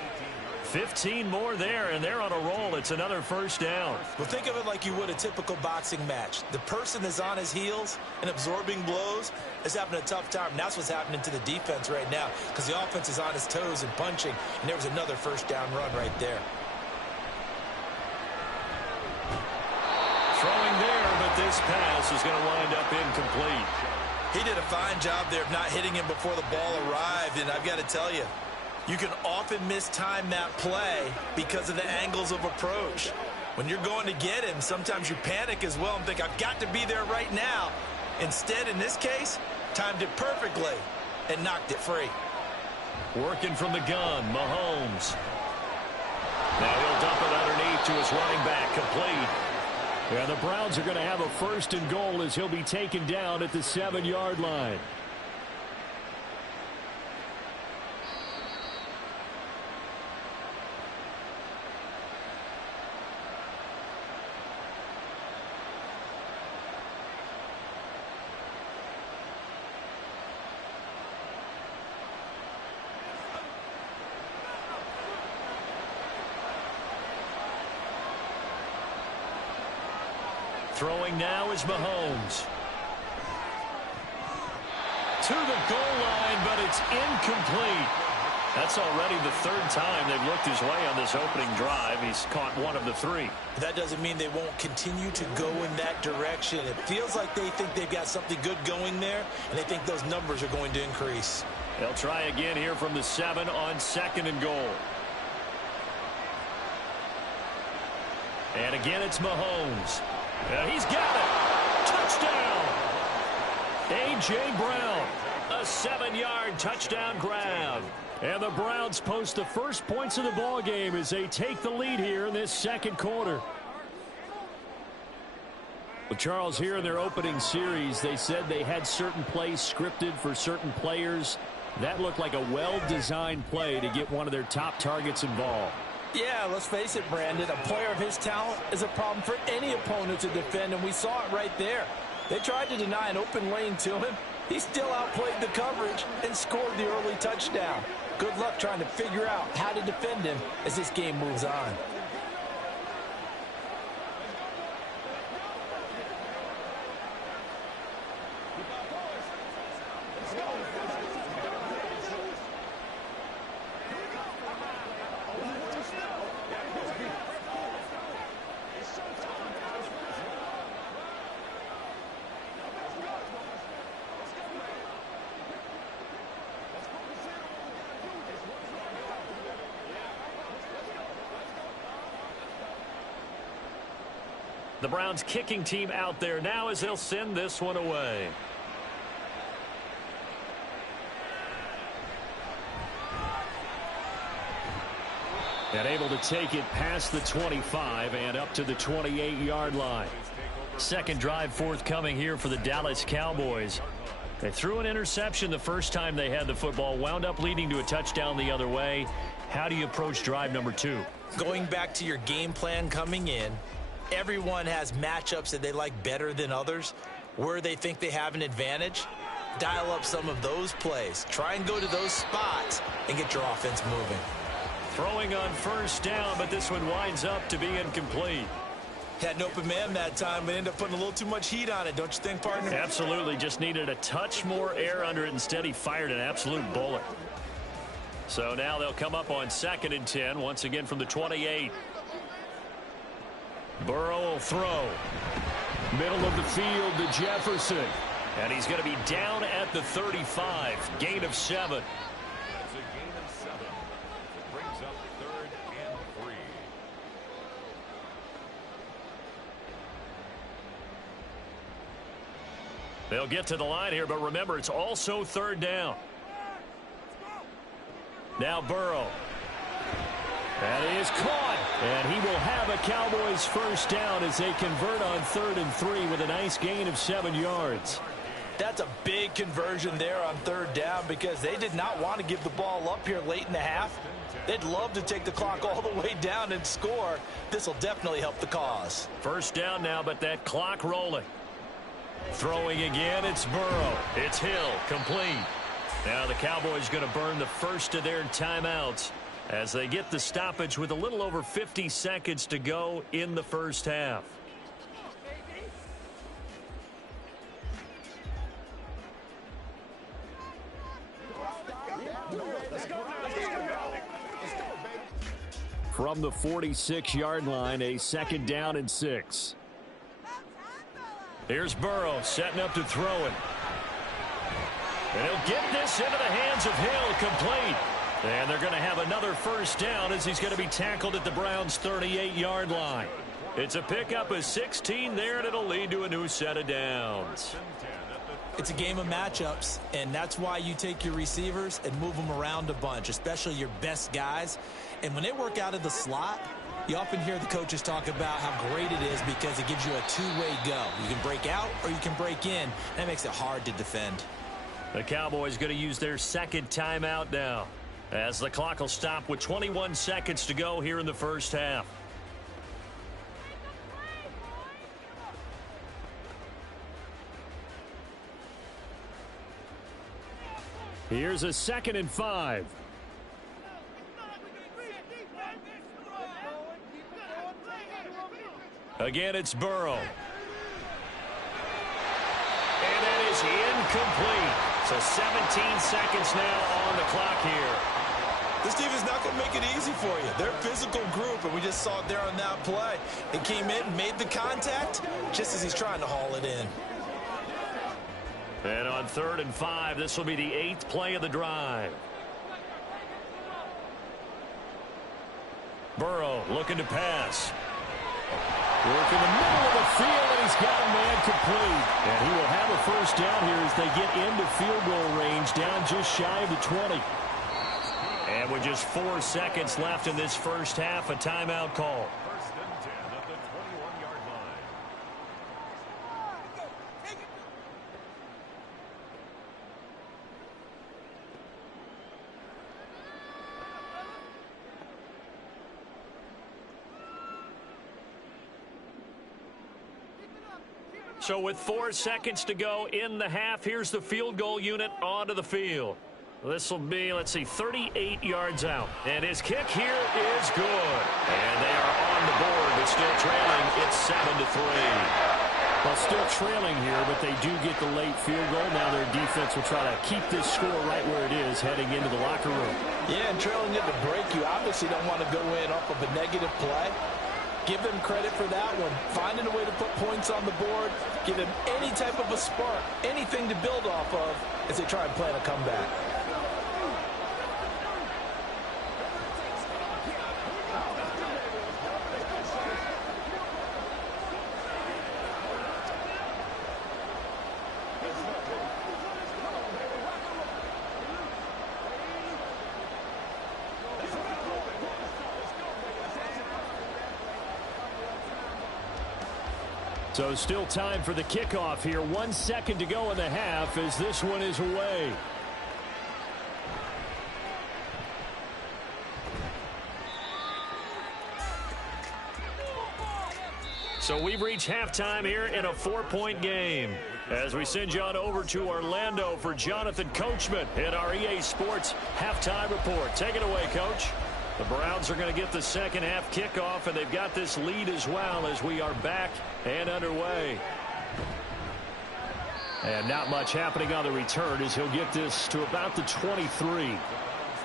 15 more there, and they're on a roll. It's another 1st down. Well, think of it like you would a typical boxing match. The person is on his heels and absorbing blows is having a tough time. And that's what's happening to the defense right now, because the offense is on his toes and punching, and there was another 1st down run right there. Throwing there, but this pass is going to wind up incomplete. He did a fine job there of not hitting him before the ball arrived, and I've got to tell you, you can often mistime that play because of the angles of approach. When you're going to get him, sometimes you panic as well and think, I've got to be there right now. Instead, in this case, timed it perfectly and knocked it free. Working from the gun, Mahomes. Now he'll dump it underneath to his running back, complete. Yeah, the Browns are going to have a 1st and goal as he'll be taken down at the 7-yard line. Throwing now is Mahomes. To the goal line, but it's incomplete. That's already the 3rd time they've looked his way on this opening drive. He's caught 1 of the 3. That doesn't mean they won't continue to go in that direction. It feels like they think they've got something good going there, and they think those numbers are going to increase. They'll try again here from the 7 on 2nd and goal. And again, it's Mahomes. He's got it. Touchdown. A.J. Brown. A 7-yard touchdown grab. And the Browns post the first points of the ball game as they take the lead here in this 2nd quarter. Well, Charles, here in their opening series, they said they had certain plays scripted for certain players. That looked like a well-designed play to get one of their top targets involved. Yeah, let's face it, Brandon. A player of his talent is a problem for any opponent to defend, and we saw it right there. They tried to deny an open lane to him. He still outplayed the coverage and scored the early touchdown. Good luck trying to figure out how to defend him as this game moves on. The Browns kicking team out there now as they'll send this one away. And able to take it past the 25 and up to the 28-yard line. Second drive forthcoming here for the Dallas Cowboys. They threw an interception the first time they had the football, wound up leading to a touchdown the other way. How do you approach drive number 2? Going back to your game plan coming in, everyone has matchups that they like better than others, where they think they have an advantage. Dial up some of those plays. Try and go to those spots and get your offense moving. Throwing on first down, but this one winds up to be incomplete. Had an open man that time, but ended up putting a little too much heat on it, don't you think, partner? Absolutely. Just needed a touch more air under it. Instead, he fired an absolute bullet. So now they'll come up on 2nd and 10, once again from the 28. Burrow will throw. Middle of the field to Jefferson. And he's going to be down at the 35. Gain of 7. That's a gain of 7. It brings up 3rd and 3. They'll get to the line here, but remember, it's also 3rd down. Now Burrow. That is caught. And he will have a Cowboys first down as they convert on 3rd and 3 with a nice gain of 7 yards. That's a big conversion there on 3rd down because they did not want to give the ball up here late in the half. They'd love to take the clock all the way down and score. This will definitely help the cause. First down now, but that clock rolling. Throwing again, it's Burrow. It's Hill, complete. Now the Cowboys going to burn the first of their timeouts as they get the stoppage with a little over 50 seconds to go in the first half. From the 46-yard line, a 2nd down and 6. Here's Burrow setting up to throw it. And he'll get this into the hands of Hill, complete. And they're going to have another first down as he's going to be tackled at the Browns' 38-yard line. It's a pickup of 16 there, and it'll lead to a new set of downs. It's a game of matchups, and that's why you take your receivers and move them around a bunch, especially your best guys. And when they work out of the slot, you often hear the coaches talk about how great it is because it gives you a two-way go. You can break out or you can break in. That makes it hard to defend. The Cowboys going to use their 2nd timeout now as the clock will stop with 21 seconds to go here in the first half. Here's a 2nd and 5. Again, it's Burrow. And that is incomplete. So 17 seconds now on the clock here. This defense is not going to make it easy for you. They're a physical group, and we just saw it there on that play. It came in, made the contact, just as he's trying to haul it in. And on 3rd and 5, this will be the 8th play of the drive. Burrow looking to pass. Work in the middle of the field, and he's got a man complete. And he will have a first down here as they get into field goal range, down just shy of the 20. And with just 4 seconds left in this first half, a timeout call. 1st and 10 at the 21-yard line. So with 4 seconds to go in the half, here's the field goal unit onto the field. This will be, let's see, 38 yards out. And his kick here is good. And they are on the board, but still trailing. It's 7-3. Well, still trailing here, but they do get the late field goal. Now their defense will try to keep this score right where it is heading into the locker room. Yeah, and trailing at the break, you obviously don't want to go in off of a negative play. Give them credit for that one. Finding a way to put points on the board. Give them any type of a spark, anything to build off of as they try and plan a comeback. So still time for the kickoff here. 1 second to go in the half as this one is away. So we've reached halftime here in a 4-point game. As we send you on over to Orlando for Jonathan Coachman in our EA Sports Halftime Report. Take it away, Coach. The Browns are going to get the second half kickoff, and they've got this lead as well as we are back and underway. And not much happening on the return as he'll get this to about the 23.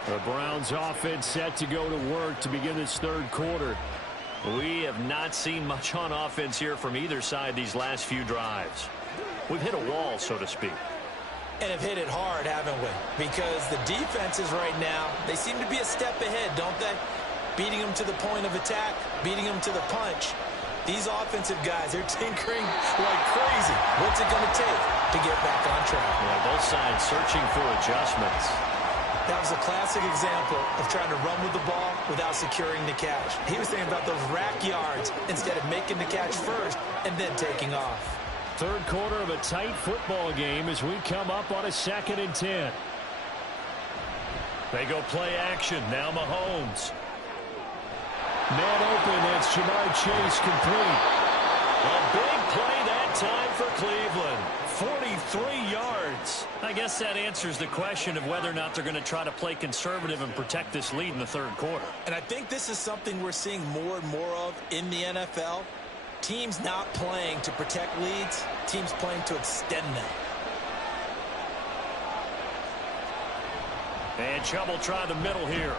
The Browns offense set to go to work to begin this third quarter. We have not seen much on offense here from either side these last few drives. We've hit a wall, so to speak. And have hit it hard, haven't we? Because the defenses right now, they seem to be a step ahead, don't they? Beating them to the point of attack, beating them to the punch. These offensive guys, they're tinkering like crazy. What's it going to take to get back on track? Yeah, both sides searching for adjustments. That was a classic example of trying to run with the ball without securing the catch. He was thinking about those rack yards instead of making the catch first and then taking off. Third quarter of a tight football game as we come up on a 2nd and 10. They go play action. Now Mahomes. Man open. It's Jamar Chase complete. A big play that time for Cleveland. 43 yards. I guess that answers the question of whether or not they're going to try to play conservative and protect this lead in the third quarter. And I think this is something we're seeing more and more of in the NFL. Teams not playing to protect leads, teams playing to extend them. And Chubb will try the middle here.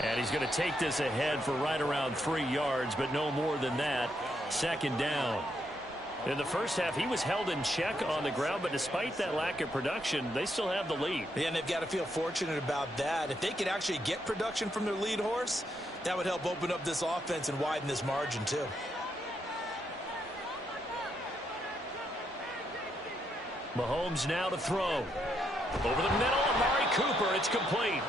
And he's going to take this ahead for right around 3 yards, but no more than that. 2nd down. In the first half, he was held in check on the ground, but despite that lack of production, they still have the lead. Yeah, and they've got to feel fortunate about that. If they could actually get production from their lead horse, that would help open up this offense and widen this margin too. Mahomes now to throw. Over the middle, Amari Cooper. It's complete.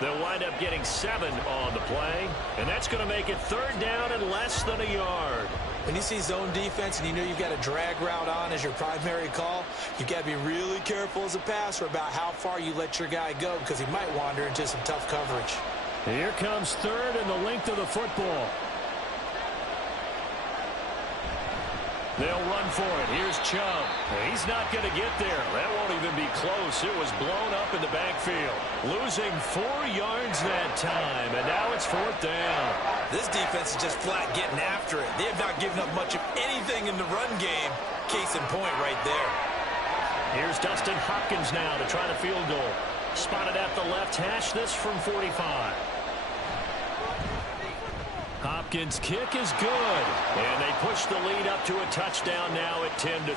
They'll wind up getting 7 on the play, and that's going to make it 3rd down and less than a yard. When you see zone defense and you know you've got a drag route on as your primary call, you've got to be really careful as a passer about how far you let your guy go because he might wander into some tough coverage. Here comes 3rd and the length of the football. They'll run for it. Here's Chubb. He's not going to get there. That won't even be close. It was blown up in the backfield. Losing 4 yards that time, and now it's 4th down. This defense is just flat getting after it. They have not given up much of anything in the run game. Case in point right there. Here's Dustin Hopkins now to try the field goal. Spotted at the left hash, this from 45. Hopkins' kick is good. And they push the lead up to a touchdown now at 10-3.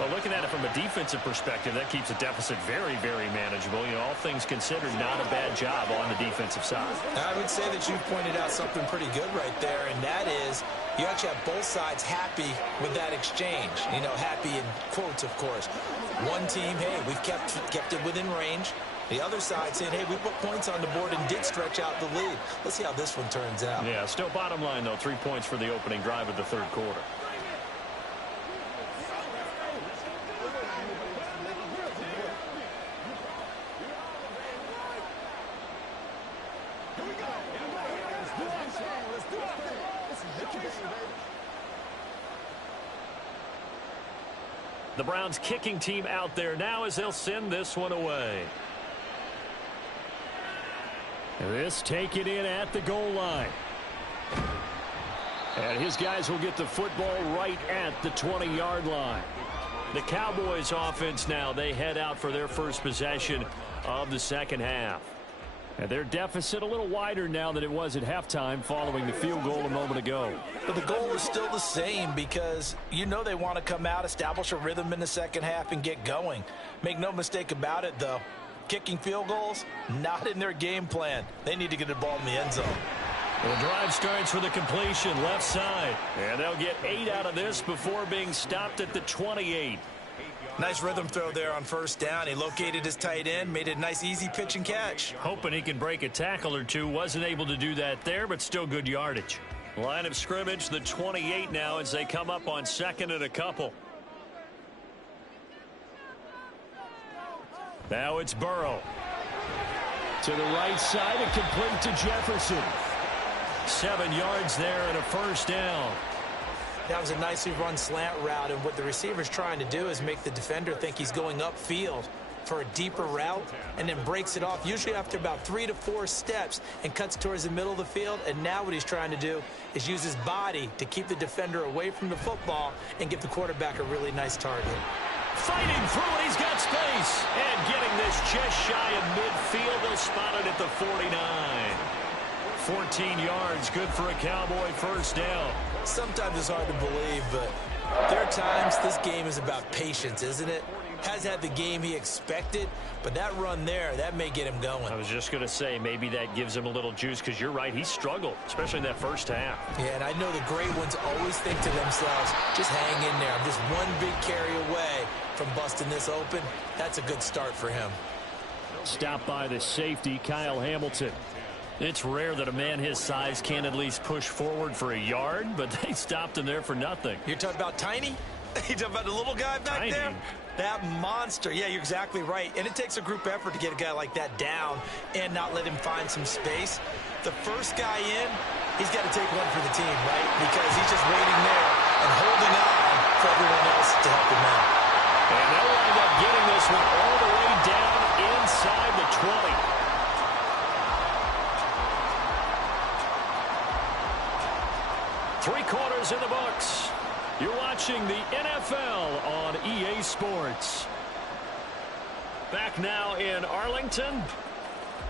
Well, looking at it from a defensive perspective, that keeps the deficit very, very manageable. You know, all things considered, not a bad job on the defensive side. I would say that you've pointed out something pretty good right there, and that is you actually have both sides happy with that exchange. You know, happy in quotes, of course. One team, hey, we've kept it within range. The other side saying, hey, we put points on the board and did stretch out the lead. Let's see how this one turns out. Yeah, still bottom line, though, 3 points for the opening drive of the third quarter. The Browns kicking team out there now as they'll send this one away. This taken in at the goal line. And his guys will get the football right at the 20-yard line. The Cowboys offense now, they head out for their first possession of the second half. And their deficit a little wider now than it was at halftime following the field goal a moment ago. But the goal is still the same because you know they want to come out, establish a rhythm in the second half, and get going. Make no mistake about it, though. Kicking field goals, not in their game plan. They need to get the ball in the end zone. The drive starts for the completion, left side. And they'll get 8 out of this before being stopped at the 28. Nice rhythm throw there on first down. He located his tight end, made it a nice easy pitch and catch. Hoping he can break a tackle or two. Wasn't able to do that there, but still good yardage. Line of scrimmage, the 28 now as they come up on second and a couple. Now it's Burrow. To the right side and complete to Jefferson. 7 yards there and a first down. That was a nicely run slant route, and what the receiver's trying to do is make the defender think he's going upfield for a deeper route and then breaks it off, usually after about 3 to 4 steps, and cuts towards the middle of the field. And now what he's trying to do is use his body to keep the defender away from the football and give the quarterback a really nice target. Fighting through it, he's got space. And getting this just shy of midfield, they'll spot it at the 49. 14 yards, good for a Cowboy first down. Sometimes it's hard to believe, but there are times this game is about patience, isn't it? Has had the game he expected, but that run there, that may get him going. I was just going to say, maybe that gives him a little juice, because you're right, he struggled, especially in that first half. Yeah, and I know the great ones always think to themselves, just hang in there. I'm just one big carry away from busting this open. That's a good start for him. Stopped by the safety, Kyle Hamilton. It's rare that a man his size can at least push forward for a yard, but they stopped him there for nothing. You're talking about tiny? You talking about the little guy back Tiny. there? That monster. Yeah, you're exactly right. And it takes a group effort to get a guy like that down and not let him find some space. The first guy in, he's got to take one for the team, right? Because he's just waiting there and holding on for everyone else to help him out. And they'll wind up getting this one all the way down inside the 20. Three quarters in the books. You're watching the NFL on EA Sports. Back now in Arlington.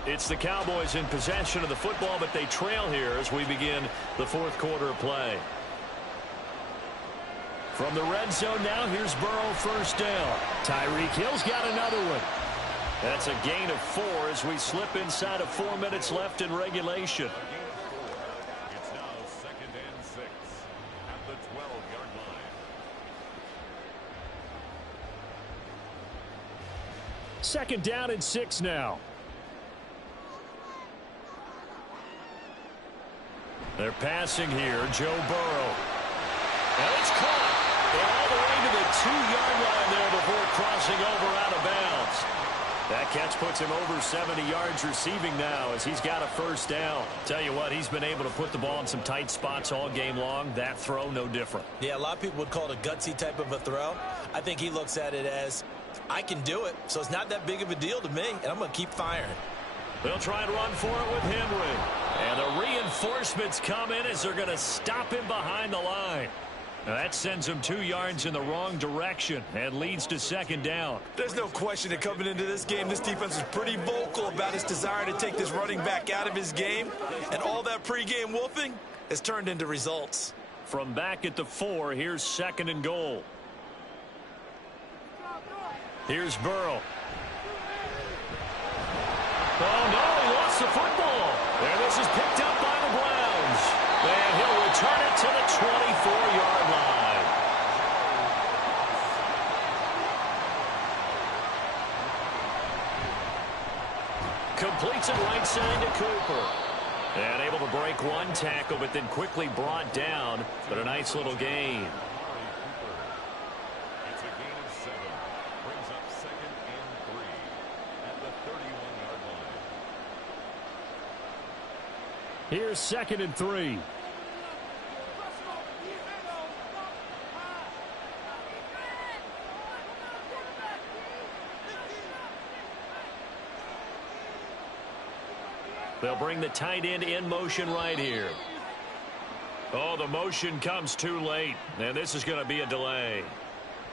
It's the Cowboys in possession of the football, but they trail here as we begin the fourth quarter of play. From the red zone now, here's Burrow first down. Tyreek Hill's got another one. That's a gain of 4 as we slip inside of 4 minutes left in regulation. It's now 2nd and 6 at the 12-yard line. Second down and 6 now. They're passing here, Joe Burrow. And it's caught. All the way to the 2-yard line there before crossing over out of bounds. That catch puts him over 70 yards receiving now as he's got a first down. Tell you what, he's been able to put the ball in some tight spots all game long. That throw, no different. Yeah, a lot of people would call it a gutsy type of a throw. I think he looks at it as, I can do it, so it's not that big of a deal to me, and I'm going to keep firing. They'll try and run for it with Henry. And the reinforcements come in as they're going to stop him behind the line. Now that sends him 2 yards in the wrong direction and leads to second down. There's no question that coming into this game, this defense was pretty vocal about its desire to take this running back out of his game. And all that pregame wolfing has turned into results. From back at the 4, here's second and goal. Here's Burrow. Oh, no, he lost the football. And this is picked up by the Browns. And he'll return it to the 24-yard line. Completes it right side to Cooper. And able to break one tackle, but then quickly brought down. But a nice little gain. It's a gain of 7. Brings up 2nd and 3 at the 31-yard line. Here's second and 3. They'll bring the tight end in motion right here. Oh, the motion comes too late, and this is going to be a delay.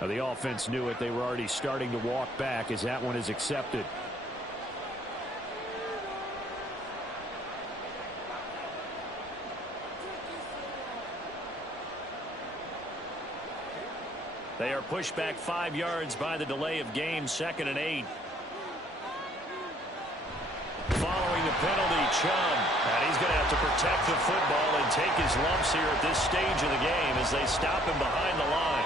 Now, the offense knew it. They were already starting to walk back as that one is accepted. They are pushed back 5 yards by the delay of game, 2nd and 8. Following the penalty, Chubb. And he's going to have to protect the football and take his lumps here at this stage of the game as they stop him behind the line.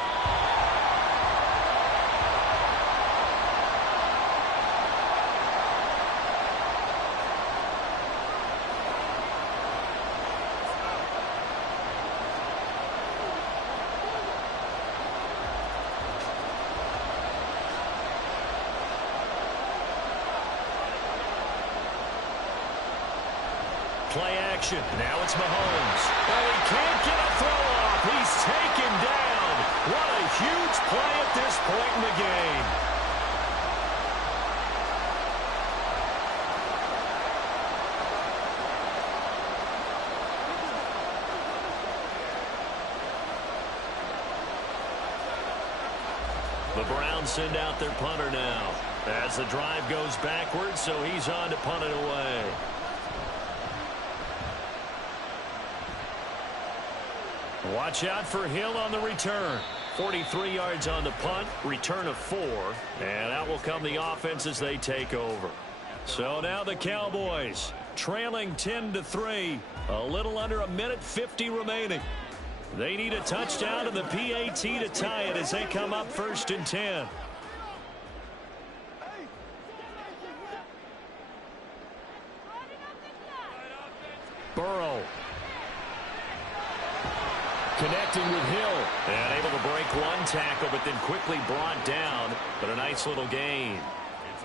play action. Now it's Mahomes. Well, he can't get a throw off. He's taken down. What a huge play at this point in the game. The Browns send out their punter now as the drive goes backwards, so he's on to punt it away. Watch out for Hill on the return. 43 yards on the punt, return of 4, and out will come the offense as they take over. So now the Cowboys trailing 10-3, a little under a minute 50 remaining. They need a touchdown and the PAT to tie it as they come up 1st and 10. Burrow. Connecting with Hill. And able to break one tackle, but then quickly brought down. But a nice little gain.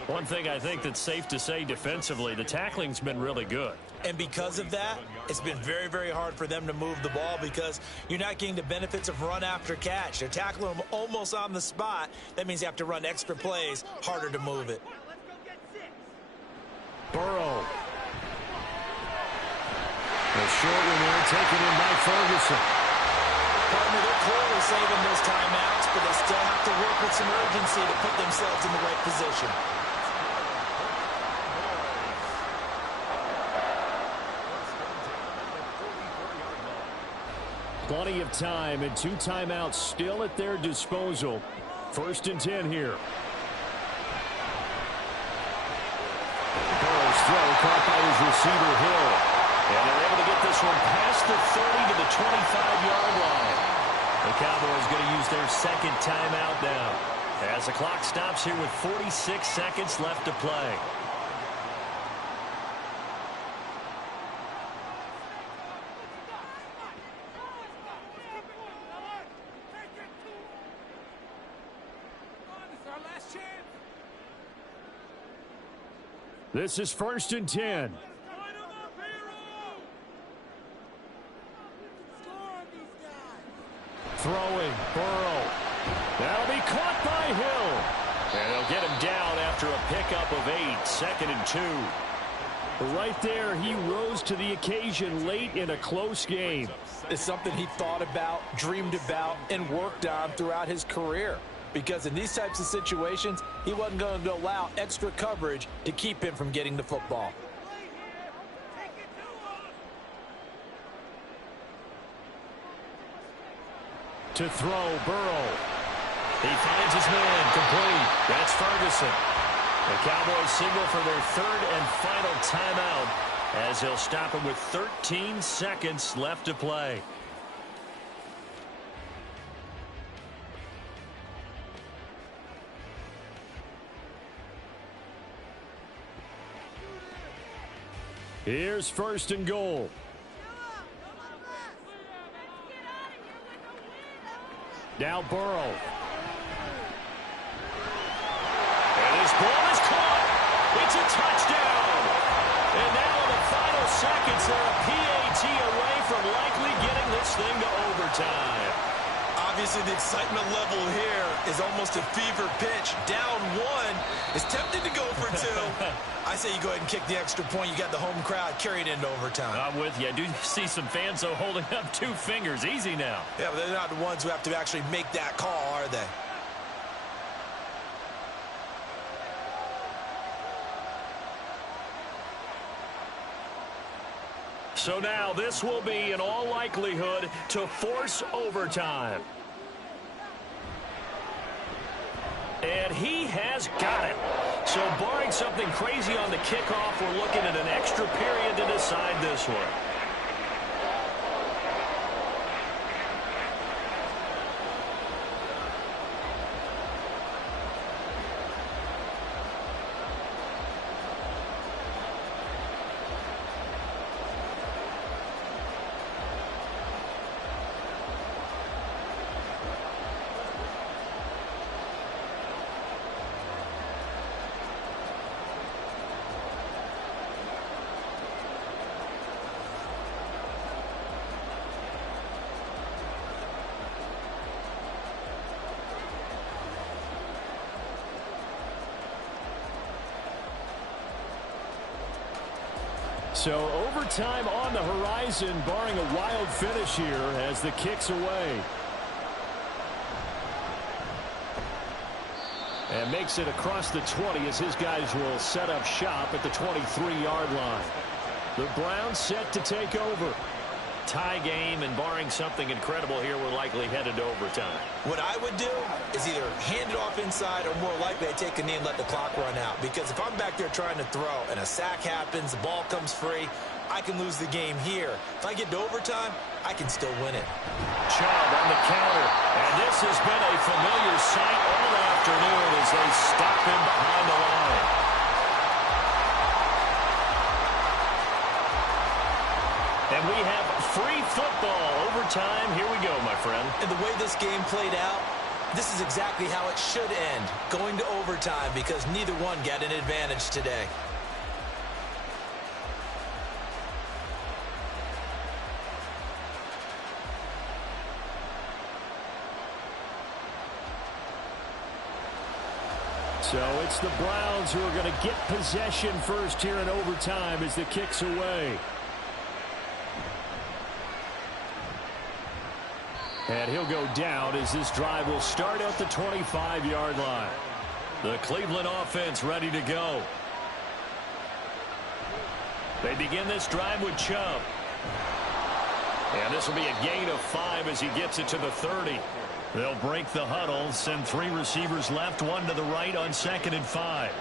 One thing I think that's safe to say defensively, the tackling's been really good. And because of that, it's been very, very hard for them to move the ball because you're not getting the benefits of run after catch. They're tackling them almost on the spot. That means you have to run extra plays, harder to move it. Burrow. A short one there taken in by Ferguson. Partner, they're clearly saving those timeouts, but they still have to work with some urgency to put themselves in the right position. Plenty of time and 2 timeouts still at their disposal. 1st and 10 here. Burrow's throw caught by his receiver Hill. And they're able to get this one past the 30 to the 25-yard line. The Cowboys going to use their 2nd timeout now as the clock stops here with 46 seconds left to play. This is 1st and 10. Throwing, Burrow. That'll be caught by Hill. And they'll get him down after a pickup of 8, 2nd and 2. Right there, he rose to the occasion late in a close game. It's something he thought about, dreamed about, and worked on throughout his career. Because in these types of situations, he wasn't going to allow extra coverage to keep him from getting the football. To throw, Burrow. He finds his man, complete. That's Ferguson. The Cowboys signal for their 3rd and final timeout as they'll stop him with 13 seconds left to play. Here's 1st and goal. Now Burrow. And his ball is caught. It's a touchdown. And now in the final seconds, they're a PAT away from likely getting this thing to overtime. Obviously, the excitement level here is almost a fever pitch. Down 1 is tempted to go for 2. I say you go ahead and kick the extra point. You got the home crowd carried into overtime. I'm with you. I do see some fans, though, holding up 2 fingers. Easy now. Yeah, but they're not the ones who have to actually make that call, are they? So now this will be, in all likelihood, to force overtime. And he has got it. So barring something crazy on the kickoff, we're looking at an extra period to decide this one. So overtime on the horizon, barring a wild finish here as the kick's away. And makes it across the 20 as his guys will set up shop at the 23-yard line. The Browns set to take over. Tie game, and barring something incredible here, we're likely headed to overtime. What I would do is either hand it off inside or more likely I take a knee and let the clock run out. Because if I'm back there trying to throw and a sack happens, the ball comes free, I can lose the game here. If I get to overtime, I can still win it. Chubb on the counter. And this has been a familiar sight all afternoon as they stop him behind the line. And we have free football overtime. Here we go, my friend. And the way this game played out, this is exactly how it should end, going to overtime, because neither one got an advantage today. So it's the Browns who are going to get possession first here in overtime as the kick's away. And he'll go down as this drive will start at the 25-yard line. The Cleveland offense ready to go. They begin this drive with Chubb. And this will be a gain of 5 as he gets it to the 30. They'll break the huddle, send 3 receivers left, 1 to the right on 2nd and 5.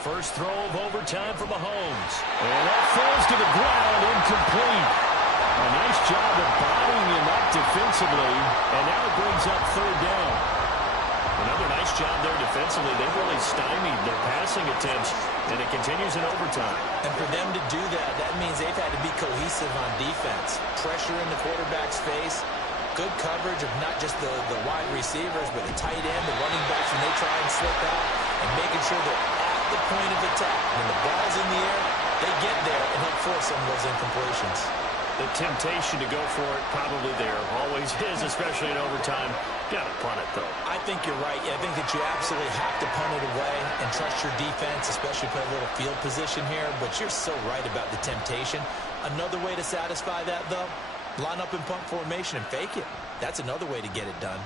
First throw of overtime for Mahomes. And that falls to the ground, incomplete. A nice job of bodying him up defensively, and now it brings up 3rd down. Another nice job there defensively. They've really stymied their passing attempts, and it continues in overtime. And for them to do that, that means they've had to be cohesive on defense. Pressure in the quarterback's face, good coverage of not just the wide receivers, but the tight end, the running backs when they try and slip out, and making sure they're at the point of attack. When the ball's in the air, they get there and help force some of those incompletions. The temptation to go for it probably there. Always is, especially in overtime. Got to punt it, though. I think you're right. I think that you absolutely have to punt it away and trust your defense, especially play a little field position here. But you're so right about the temptation. Another way to satisfy that, though, line up in punt formation and fake it. That's another way to get it done.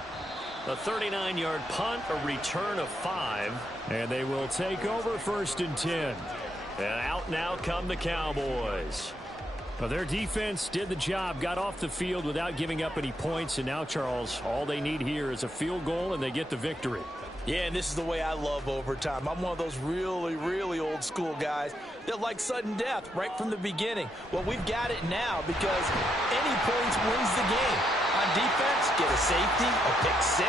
A 39-yard punt, a return of 5. And they will take over 1st and 10. And out now come the Cowboys. Well, their defense did the job, got off the field without giving up any points, and now, Charles, all they need here is a field goal, and they get the victory. Yeah, and this is the way I love overtime. I'm one of those really, really old school guys that like sudden death right from the beginning. Well, we've got it now because any points wins the game. On defense, get a safety, a pick 6,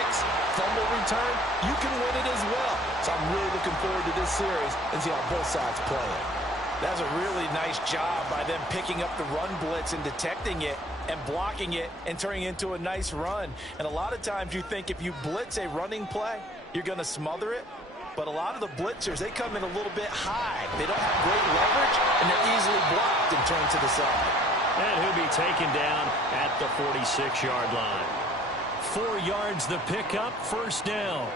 fumble return, you can win it as well. So I'm really looking forward to this series and see how both sides play it. That's a really nice job by them picking up the run blitz and detecting it and blocking it and turning it into a nice run. And a lot of times you think if you blitz a running play, you're going to smother it. But a lot of the blitzers, they come in a little bit high. They don't have great leverage, and they're easily blocked and turned to the side. And he'll be taken down at the 46-yard line. 4 yards the pickup, 1st down.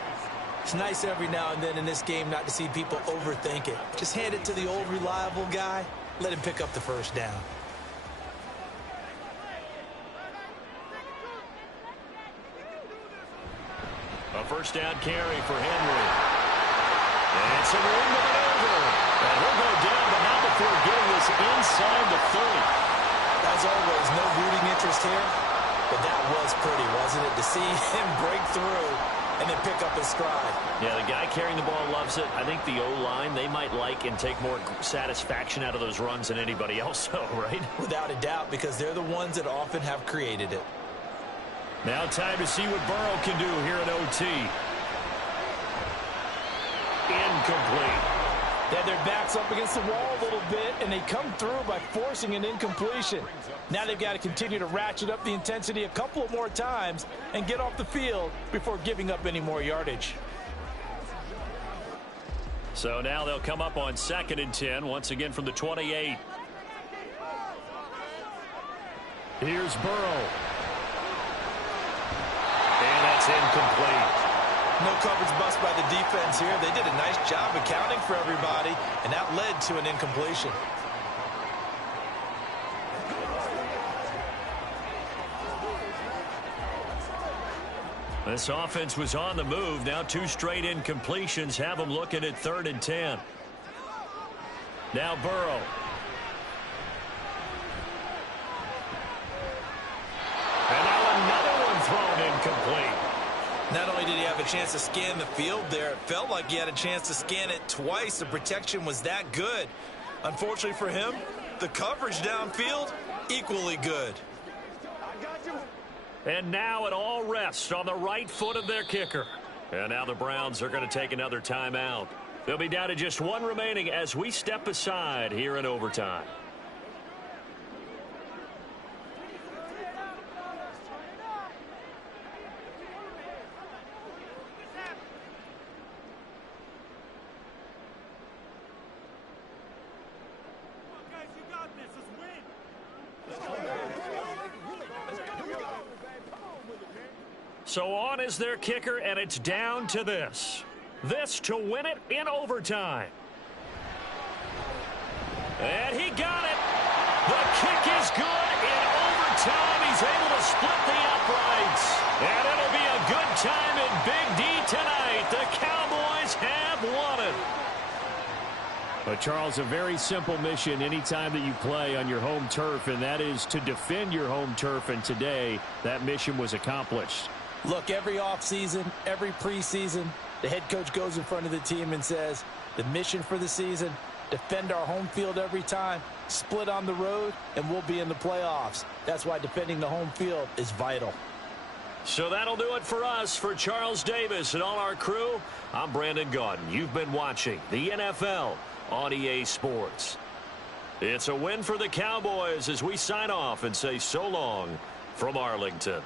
It's nice every now and then in this game not to see people overthink it. Just hand it to the old reliable guy. Let him pick up the 1st down. A 1st down carry for Henry. And some room to maneuver. And he'll go down, but not before getting this inside the 30. As always, no rooting interest here. But that was pretty, wasn't it? To see him break through and then pick up his stride. Yeah, the guy carrying the ball loves it. I think the O-line, they might like and take more satisfaction out of those runs than anybody else, so, right? Without a doubt, because they're the ones that often have created it. Now time to see what Burrow can do here in OT. Incomplete. They had their backs up against the wall a little bit, and they come through by forcing an incompletion. Now they've got to continue to ratchet up the intensity a couple of more times and get off the field before giving up any more yardage. So now they'll come up on 2nd and 10, once again from the 28. Here's Burrow. And that's incomplete. No coverage bust by the defense defense here. They did a nice job accounting for everybody, and that led to an incompletion. This offense was on the move. Now 2 straight incompletions have them looking at 3rd and 10. Now Burrow. And now another one thrown incomplete. Not only did he have a chance to scan the field there, it felt like he had a chance to scan it twice. The protection was that good. Unfortunately for him, the coverage downfield, equally good. And now it all rests on the right foot of their kicker. And now the Browns are going to take another timeout. They'll be down to just 1 remaining as we step aside here in overtime. So on is their kicker, and it's down to this. This to win it in overtime. And he got it. The kick is good in overtime. He's able to split the uprights. And it'll be a good time in Big D tonight. The Cowboys have won it. But, Charles, a very simple mission anytime that you play on your home turf, and that is to defend your home turf. And today, that mission was accomplished. Look, every offseason, every preseason, the head coach goes in front of the team and says, the mission for the season, defend our home field every time, split on the road, and we'll be in the playoffs. That's why defending the home field is vital. So that'll do it for us. For Charles Davis and all our crew, I'm Brandon Gaudin. You've been watching the NFL on EA Sports. It's a win for the Cowboys as we sign off and say so long from Arlington.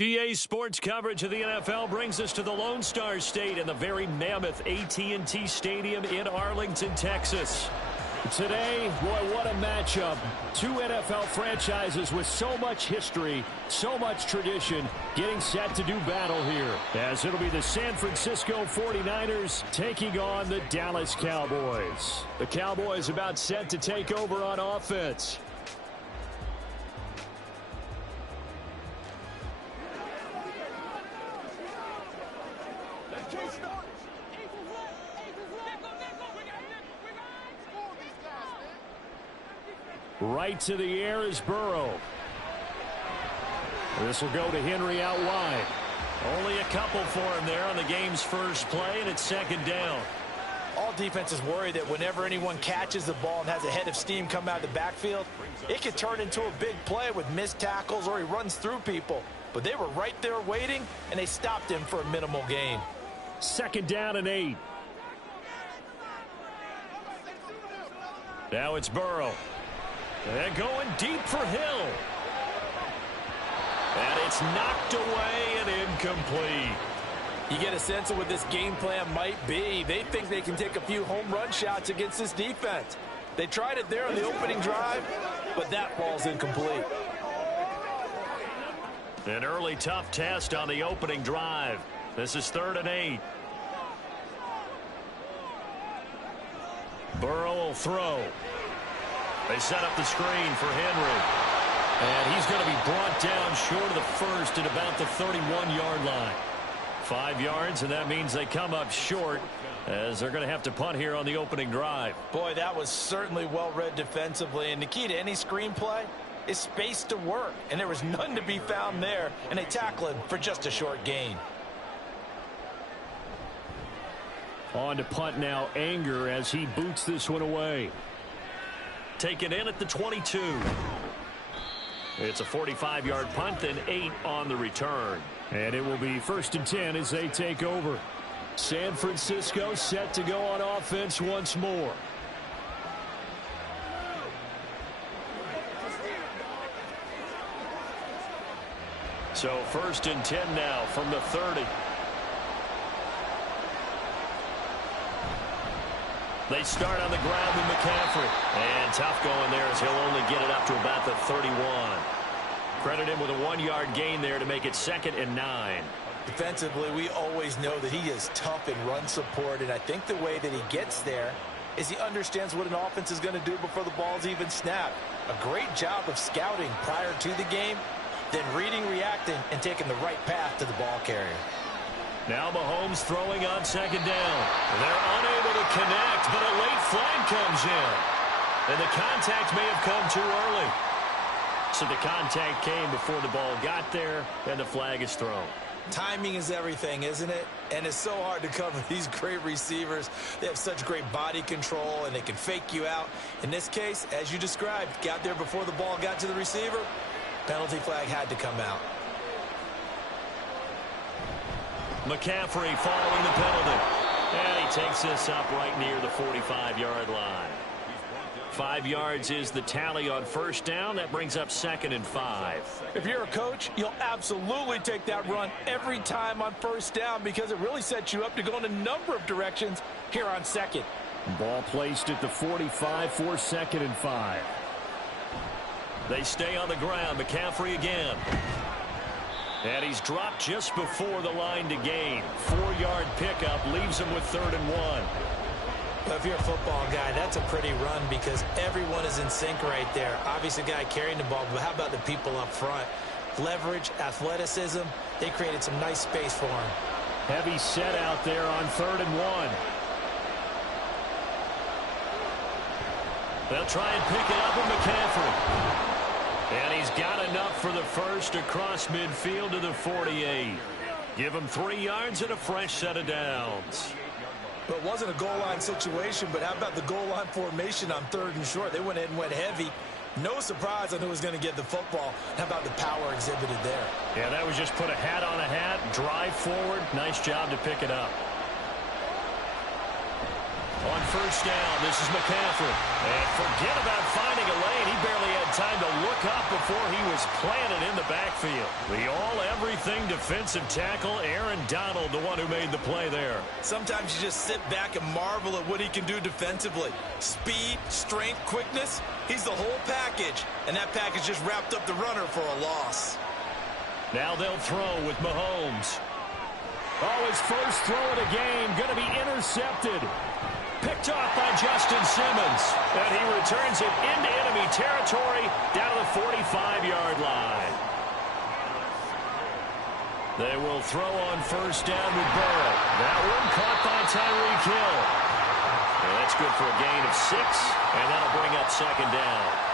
EA Sports coverage of the NFL brings us to the Lone Star State and the very mammoth AT&T Stadium in Arlington, Texas. Today, boy, what a matchup. Two NFL franchises with so much history, so much tradition, getting set to do battle here. As it'll be the San Francisco 49ers taking on the Dallas Cowboys. The Cowboys about set to take over on offense. Right to the air is Burrow. This will go to Henry out wide. Only a couple for him there on the game's first play, and it's second down. All defenses worry that whenever anyone catches the ball and has a head of steam come out of the backfield, it could turn into a big play with missed tackles or he runs through people. But they were right there waiting, and they stopped him for a minimal gain. Second down and 8. Now it's Burrow. And going deep for Hill. And it's knocked away and incomplete. You get a sense of what this game plan might be. They think they can take a few home run shots against this defense. They tried it there on the opening drive, but that ball's incomplete. An early tough test on the opening drive. This is 3rd and 8. Burrow will throw. They set up the screen for Henry. And he's going to be brought down short of the first at about the 31-yard line. 5 yards, and that means they come up short as they're going to have to punt here on the opening drive. Boy, that was certainly well read defensively. And the key to any screenplay is space to work. And there was none to be found there. And they tackle him for just a short gain. On to punt now, Anger, as he boots this one away. Taken in at the 22. It's a 45-yard punt, then 8 on the return. And it will be 1st and 10 as they take over. San Francisco set to go on offense once more. So 1st and 10 now from the 30. They start on the ground with McCaffrey. And tough going there as he'll only get it up to about the 31. Credit him with a 1-yard gain there to make it 2nd and 9. Defensively, we always know that he is tough in run support, and I think the way that he gets there is he understands what an offense is going to do before the ball's even snapped. A great job of scouting prior to the game, then reading, reacting, and taking the right path to the ball carrier. Now Mahomes throwing on 2nd down. They're unable to connect, but a late flag comes in. And the contact may have come too early. So the contact came before the ball got there, and the flag is thrown. Timing is everything, isn't it? And it's so hard to cover these great receivers. They have such great body control, and they can fake you out. In this case, as you described, got there before the ball got to the receiver. Penalty flag had to come out. McCaffrey following the penalty. And he takes this up right near the 45-yard line. 5 yards is the tally on 1st down. That brings up 2nd and 5. If you're a coach, you'll absolutely take that run every time on 1st down because it really sets you up to go in a number of directions here on 2nd. Ball placed at the 45 for 2nd and 5. They stay on the ground. McCaffrey again. And he's dropped just before the line to gain. 4-yard pickup leaves him with 3rd and 1. Well, if you're a football guy, that's a pretty run because everyone is in sync right there. Obviously, the guy carrying the ball, but how about the people up front? Leverage, athleticism, they created some nice space for him. Heavy set out there on 3rd and 1. They'll try and pick it up with McCaffrey. And he's got enough for the first across midfield to the 48. Give him 3 yards and a fresh set of downs. Well, it wasn't a goal line situation, but how about the goal line formation on 3rd and short? They went ahead and went heavy. No surprise on who was going to get the football. How about the power exhibited there? Yeah, that was just put a hat on a hat, drive forward. Nice job to pick it up. On first down, this is McCaffrey. And forget about finding a lane. He barely had time to look up before he was planted in the backfield. The all-everything defensive tackle, Aaron Donald, the one who made the play there. Sometimes you just sit back and marvel at what he can do defensively. Speed, strength, quickness. He's the whole package. And that package just wrapped up the runner for a loss. Now they'll throw with Mahomes. Oh, his first throw of the game going to be intercepted. Picked off by Justin Simmons. And he returns it into enemy territory down to the 45-yard line. They will throw on first down with Burrow. That one caught by Tyreek Hill. And that's good for a gain of 6, and that'll bring up second down.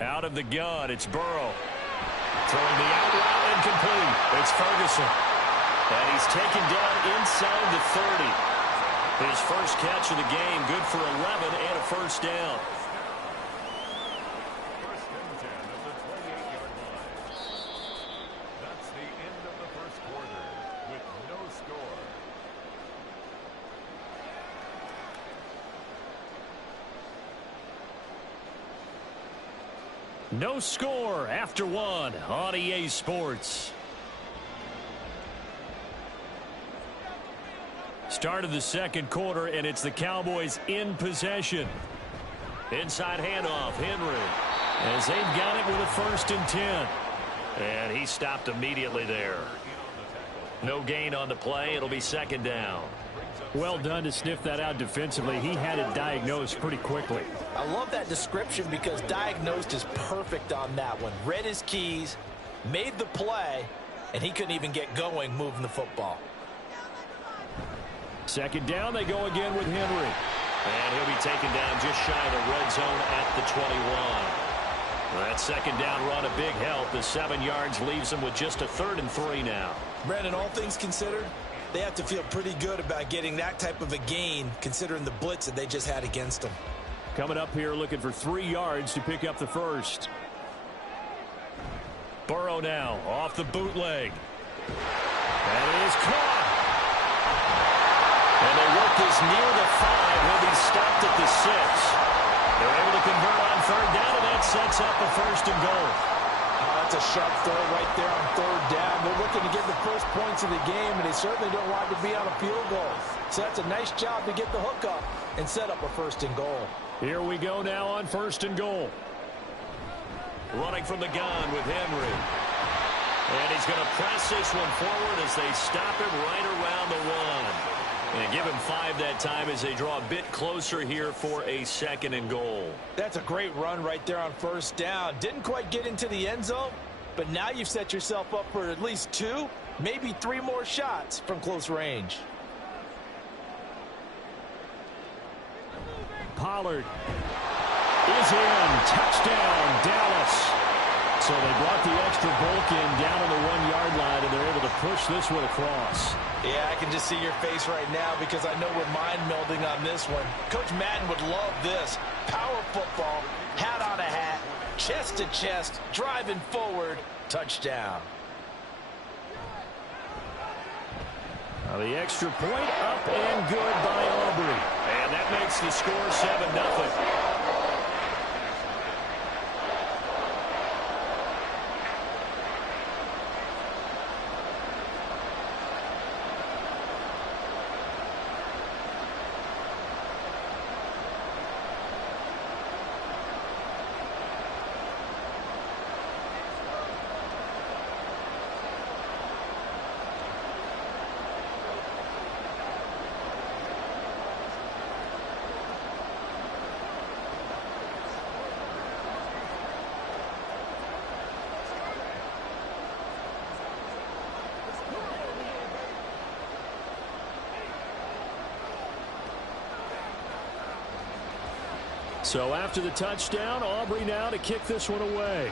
Out of the gun, it's Burrow. Throwing the out route incomplete. It's Ferguson. And he's taken down inside the 30. His first catch of the game, good for 11 and a first down. First and 10 at the 28-yard line. That's the end of the first quarter with no score. No score after one on EA Sports. Start of the second quarter, and it's the Cowboys in possession. Inside handoff, Henry. As they've got it with a first and 10. And he stopped immediately there. No gain on the play. It'll be second down. Well done to sniff that out defensively. He had it diagnosed pretty quickly. I love that description because diagnosed is perfect on that one. Read his keys, made the play, and he couldn't even get going moving the football. Second down, they go again with Henry. And he'll be taken down just shy of the red zone at the 21. That second down run, a big help. The 7 yards leaves them with just a 3rd and 3 now. Brandon, all things considered, they have to feel pretty good about getting that type of a gain considering the blitz that they just had against them. Coming up here looking for 3 yards to pick up the first. Burrow now off the bootleg. That is caught. And they work this near the 5. He'll be stopped at the 6. They're able to convert on 3rd down, and that sets up a 1st and goal. That's a sharp throw right there on 3rd down. They're looking to get the first points of the game, and they certainly don't want to be on a field goal. So that's a nice job to get the hook up and set up a 1st and goal. Here we go now on 1st and goal. Running from the gun with Henry. And he's going to press this one forward as they stop him right around the 1. And give him 5 that time as they draw a bit closer here for a 2nd and goal. That's a great run right there on 1st down. Didn't quite get into the end zone, but now you've set yourself up for at least 2, maybe 3 more shots from close range. Pollard is in. Touchdown, Dallas. So they brought the extra bulk in down on the 1-yard line, and they're able to push this one across. Yeah, I can just see your face right now because I know we're mind melding on this one. Coach Madden would love this. Power football, hat on a hat, chest to chest, driving forward, touchdown. Now the extra point up and good by Aubrey. And that makes the score 7-0. So after the touchdown, Aubrey now to kick this one away.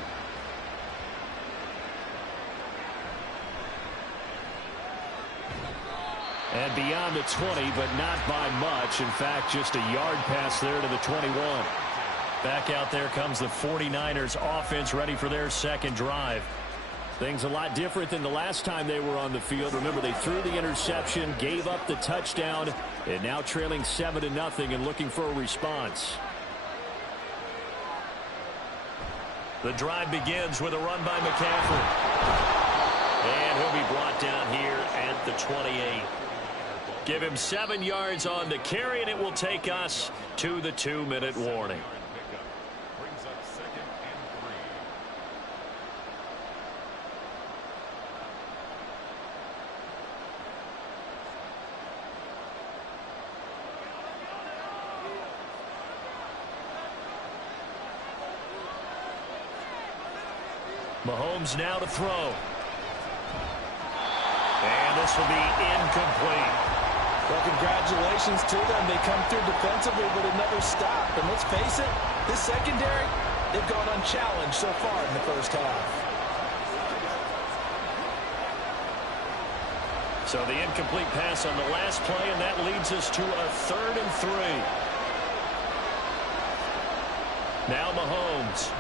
And beyond the 20, but not by much. In fact, just a yard pass there to the 21. Back out there comes the 49ers offense, ready for their second drive. Things a lot different than the last time they were on the field. Remember, they threw the interception, gave up the touchdown, and now trailing 7-0 and looking for a response. The drive begins with a run by McCaffrey. And he'll be brought down here at the 28. Give him 7 yards on the carry, and it will take us to the 2-minute warning. Brings up 2nd and 3. Mahomes now to throw. And this will be incomplete. Well, congratulations to them. They come through defensively, but it never stopped. And let's face it, this secondary, they've gone unchallenged so far in the first half. So the incomplete pass on the last play, and that leads us to a 3rd and 3. Now Mahomes.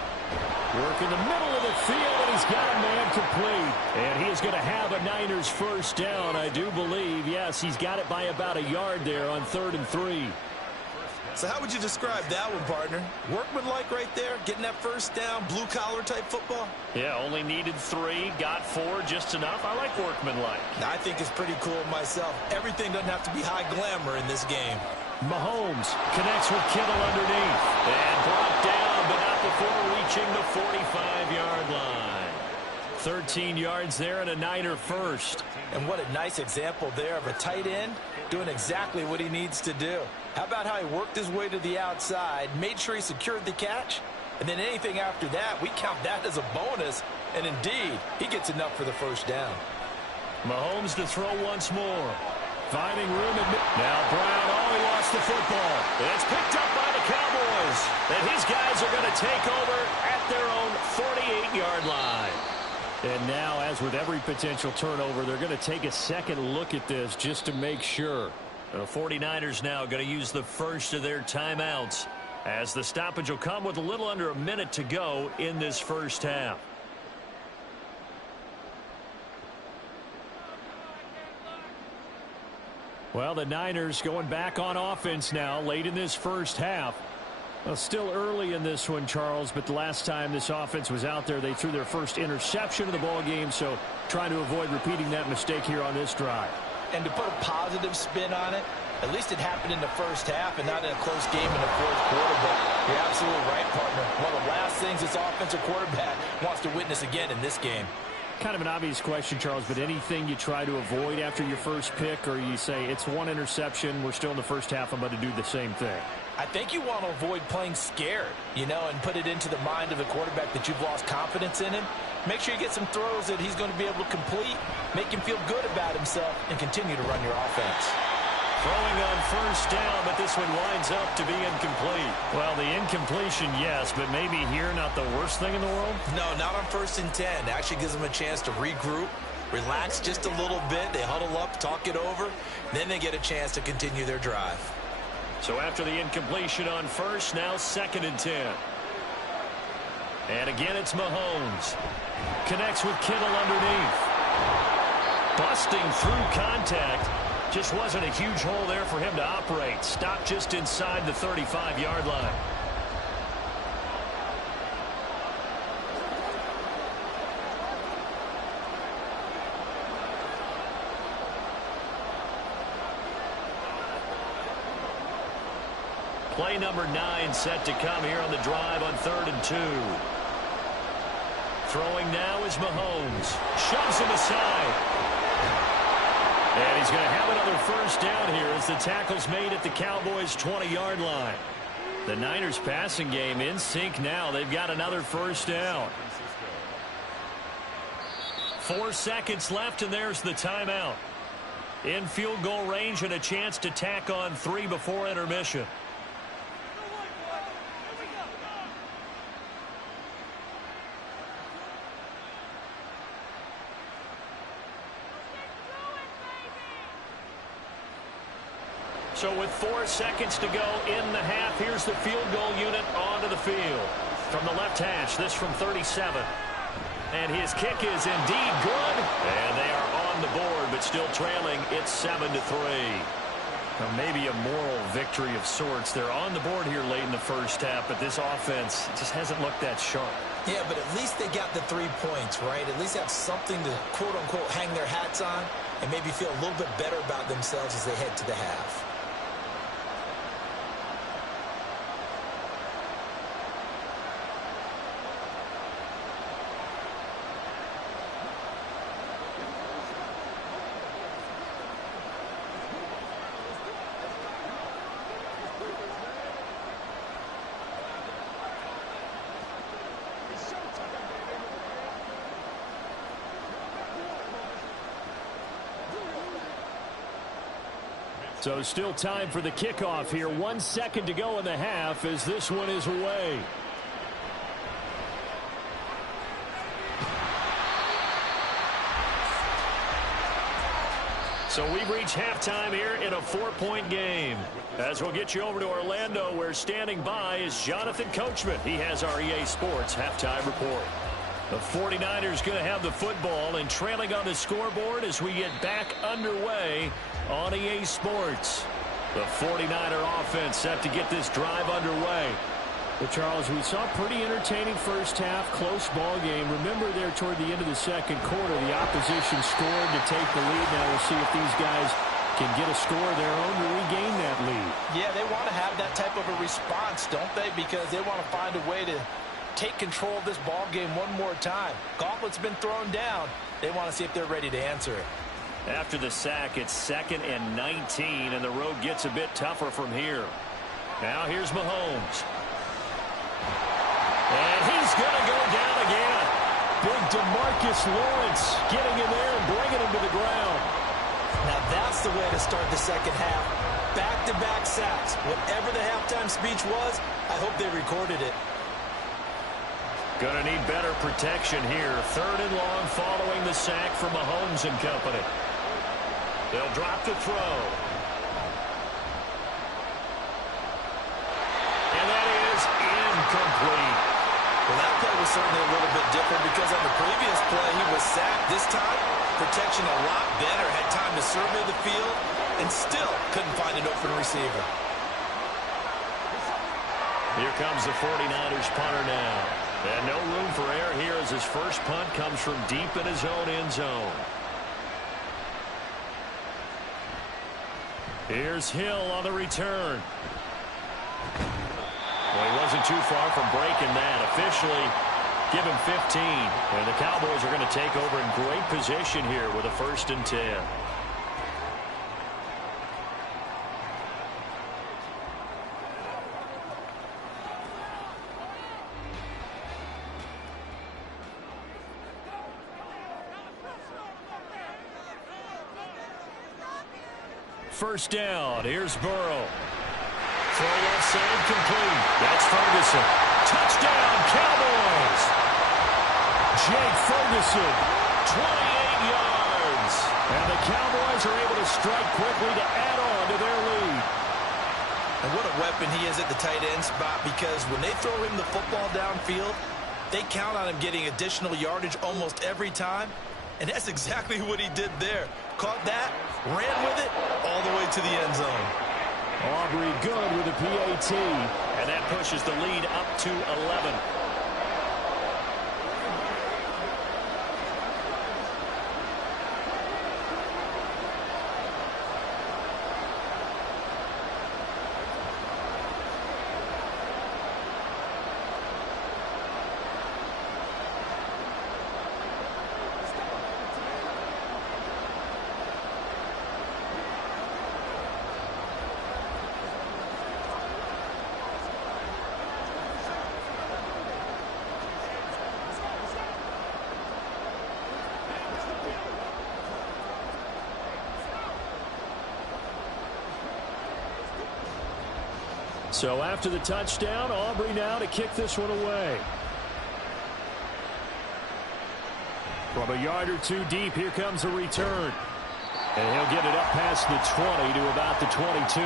Work in the middle of the field, and he's got a man complete. And he is going to have a Niners first down, I do believe. Yes, he's got it by about a yard there on 3rd and 3. So how would you describe that one, partner? Workmanlike right there, getting that first down, blue-collar type football? Yeah, only needed 3, got 4, just enough. I like workmanlike. I think it's pretty cool myself. Everything doesn't have to be high glamour in this game. Mahomes connects with Kittle underneath. And brought down, but not before reaching the 45-yard line. 13 yards there and a Niner first. And what a nice example there of a tight end doing exactly what he needs to do. How about how he worked his way to the outside, made sure he secured the catch, and then anything after that, we count that as a bonus. And indeed, he gets enough for the first down. Mahomes to throw once more. Finding room in mid. Now Brown, he lost the football. It's picked up by the Cowboys. And his guys are going to take over at their own 48-yard line. And now, as with every potential turnover, they're going to take a second look at this just to make sure. The 49ers now going to use the first of their timeouts, as the stoppage will come with a little under a minute to go in this first half. Well, the Niners going back on offense now late in this first half. Well, still early in this one, Charles, but the last time this offense was out there, they threw their first interception of the ball game, so trying to avoid repeating that mistake here on this drive. And to put a positive spin on it, at least it happened in the first half and not in a close game in the fourth quarter. But you're absolutely right, partner. One of the last things this offensive quarterback wants to witness again in this game. Kind of an obvious question, Charles, but anything you try to avoid after your first pick, or you say it's one interception, we're still in the first half, I'm going to do the same thing? I think you want to avoid playing scared, and put it into the mind of the quarterback that you've lost confidence in him. Make sure you get some throws that he's going to be able to complete, make him feel good about himself, and continue to run your offense. Throwing on first down, but this one winds up to be incomplete. Well, the incompletion, yes, but maybe here not the worst thing in the world? No, not on 1st and 10. It actually gives them a chance to regroup, relax just a little bit. They huddle up, talk it over. Then they get a chance to continue their drive. So after the incompletion on first, now 2nd and 10. And again, it's Mahomes. Connects with Kittle underneath. Busting through contact. Just wasn't a huge hole there for him to operate. Stopped just inside the 35-yard line. Play number 9 set to come here on the drive on 3rd and 2. Throwing now is Mahomes. Shoves him aside. And he's going to have another first down here as the tackle's made at the Cowboys' 20-yard line. The Niners passing game in sync now. They've got another first down. 4 seconds left, and there's the timeout. In field goal range and a chance to tack on 3 before intermission. So with 4 seconds to go in the half, here's the field goal unit onto the field. From the left hash, this from 37. And his kick is indeed good. And they are on the board, but still trailing. It's 7-3. Well, maybe a moral victory of sorts. They're on the board here late in the first half, but this offense just hasn't looked that sharp. Yeah, but at least they got the 3 points, right? At least have something to, quote-unquote, hang their hats on and maybe feel a little bit better about themselves as they head to the half. So still time for the kickoff here. 1 second to go in the half as this one is away. So we've reached halftime here in a 4-point game. As we'll get you over to Orlando, where standing by is Jonathan Coachman. He has our EA Sports halftime report. The 49ers going to have the football and trailing on the scoreboard as we get back underway on EA Sports. The 49er offense set to get this drive underway. Well, Charles, we saw a pretty entertaining first half, close ball game. Remember there toward the end of the second quarter, the opposition scored to take the lead. Now we'll see if these guys can get a score of their own to regain that lead. Yeah, they want to have that type of a response, don't they? Because they want to find a way to take control of this ball game one more time. Gauntlet's been thrown down. They want to see if they're ready to answer it. After the sack, it's 2nd and 19, and the road gets a bit tougher from here. Now here's Mahomes. And he's going to go down again. Big DeMarcus Lawrence getting in there and bringing him to the ground. Now that's the way to start the second half. Back-to-back sacks. Whatever the halftime speech was, I hope they recorded it. Going to need better protection here. 3rd and long following the sack from Mahomes and company. They'll drop to throw. And that is incomplete. Well, that play was certainly a little bit different because on the previous play, he was sacked. This time, protection a lot better. Had time to survey the field and still couldn't find an open receiver. Here comes the 49ers punter now. And no room for error here as his first punt comes from deep in his own end zone. Here's Hill on the return. Well, he wasn't too far from breaking that. Officially, give him 15. And the Cowboys are going to take over in great position here with a 1st and 10. First down. Here's Burrow. Throw left side complete. That's Ferguson. Touchdown, Cowboys. Jake Ferguson, 28 yards. And the Cowboys are able to strike quickly to add on to their lead. And what a weapon he is at the tight end spot, because when they throw him the football downfield, they count on him getting additional yardage almost every time. And that's exactly what he did there. Caught that, ran with it, all the way to the end zone. Aubrey good with a PAT. And that pushes the lead up to 11. So after the touchdown, Aubrey now to kick this one away. From a yard or two deep, here comes a return. And he'll get it up past the 20 to about the 22.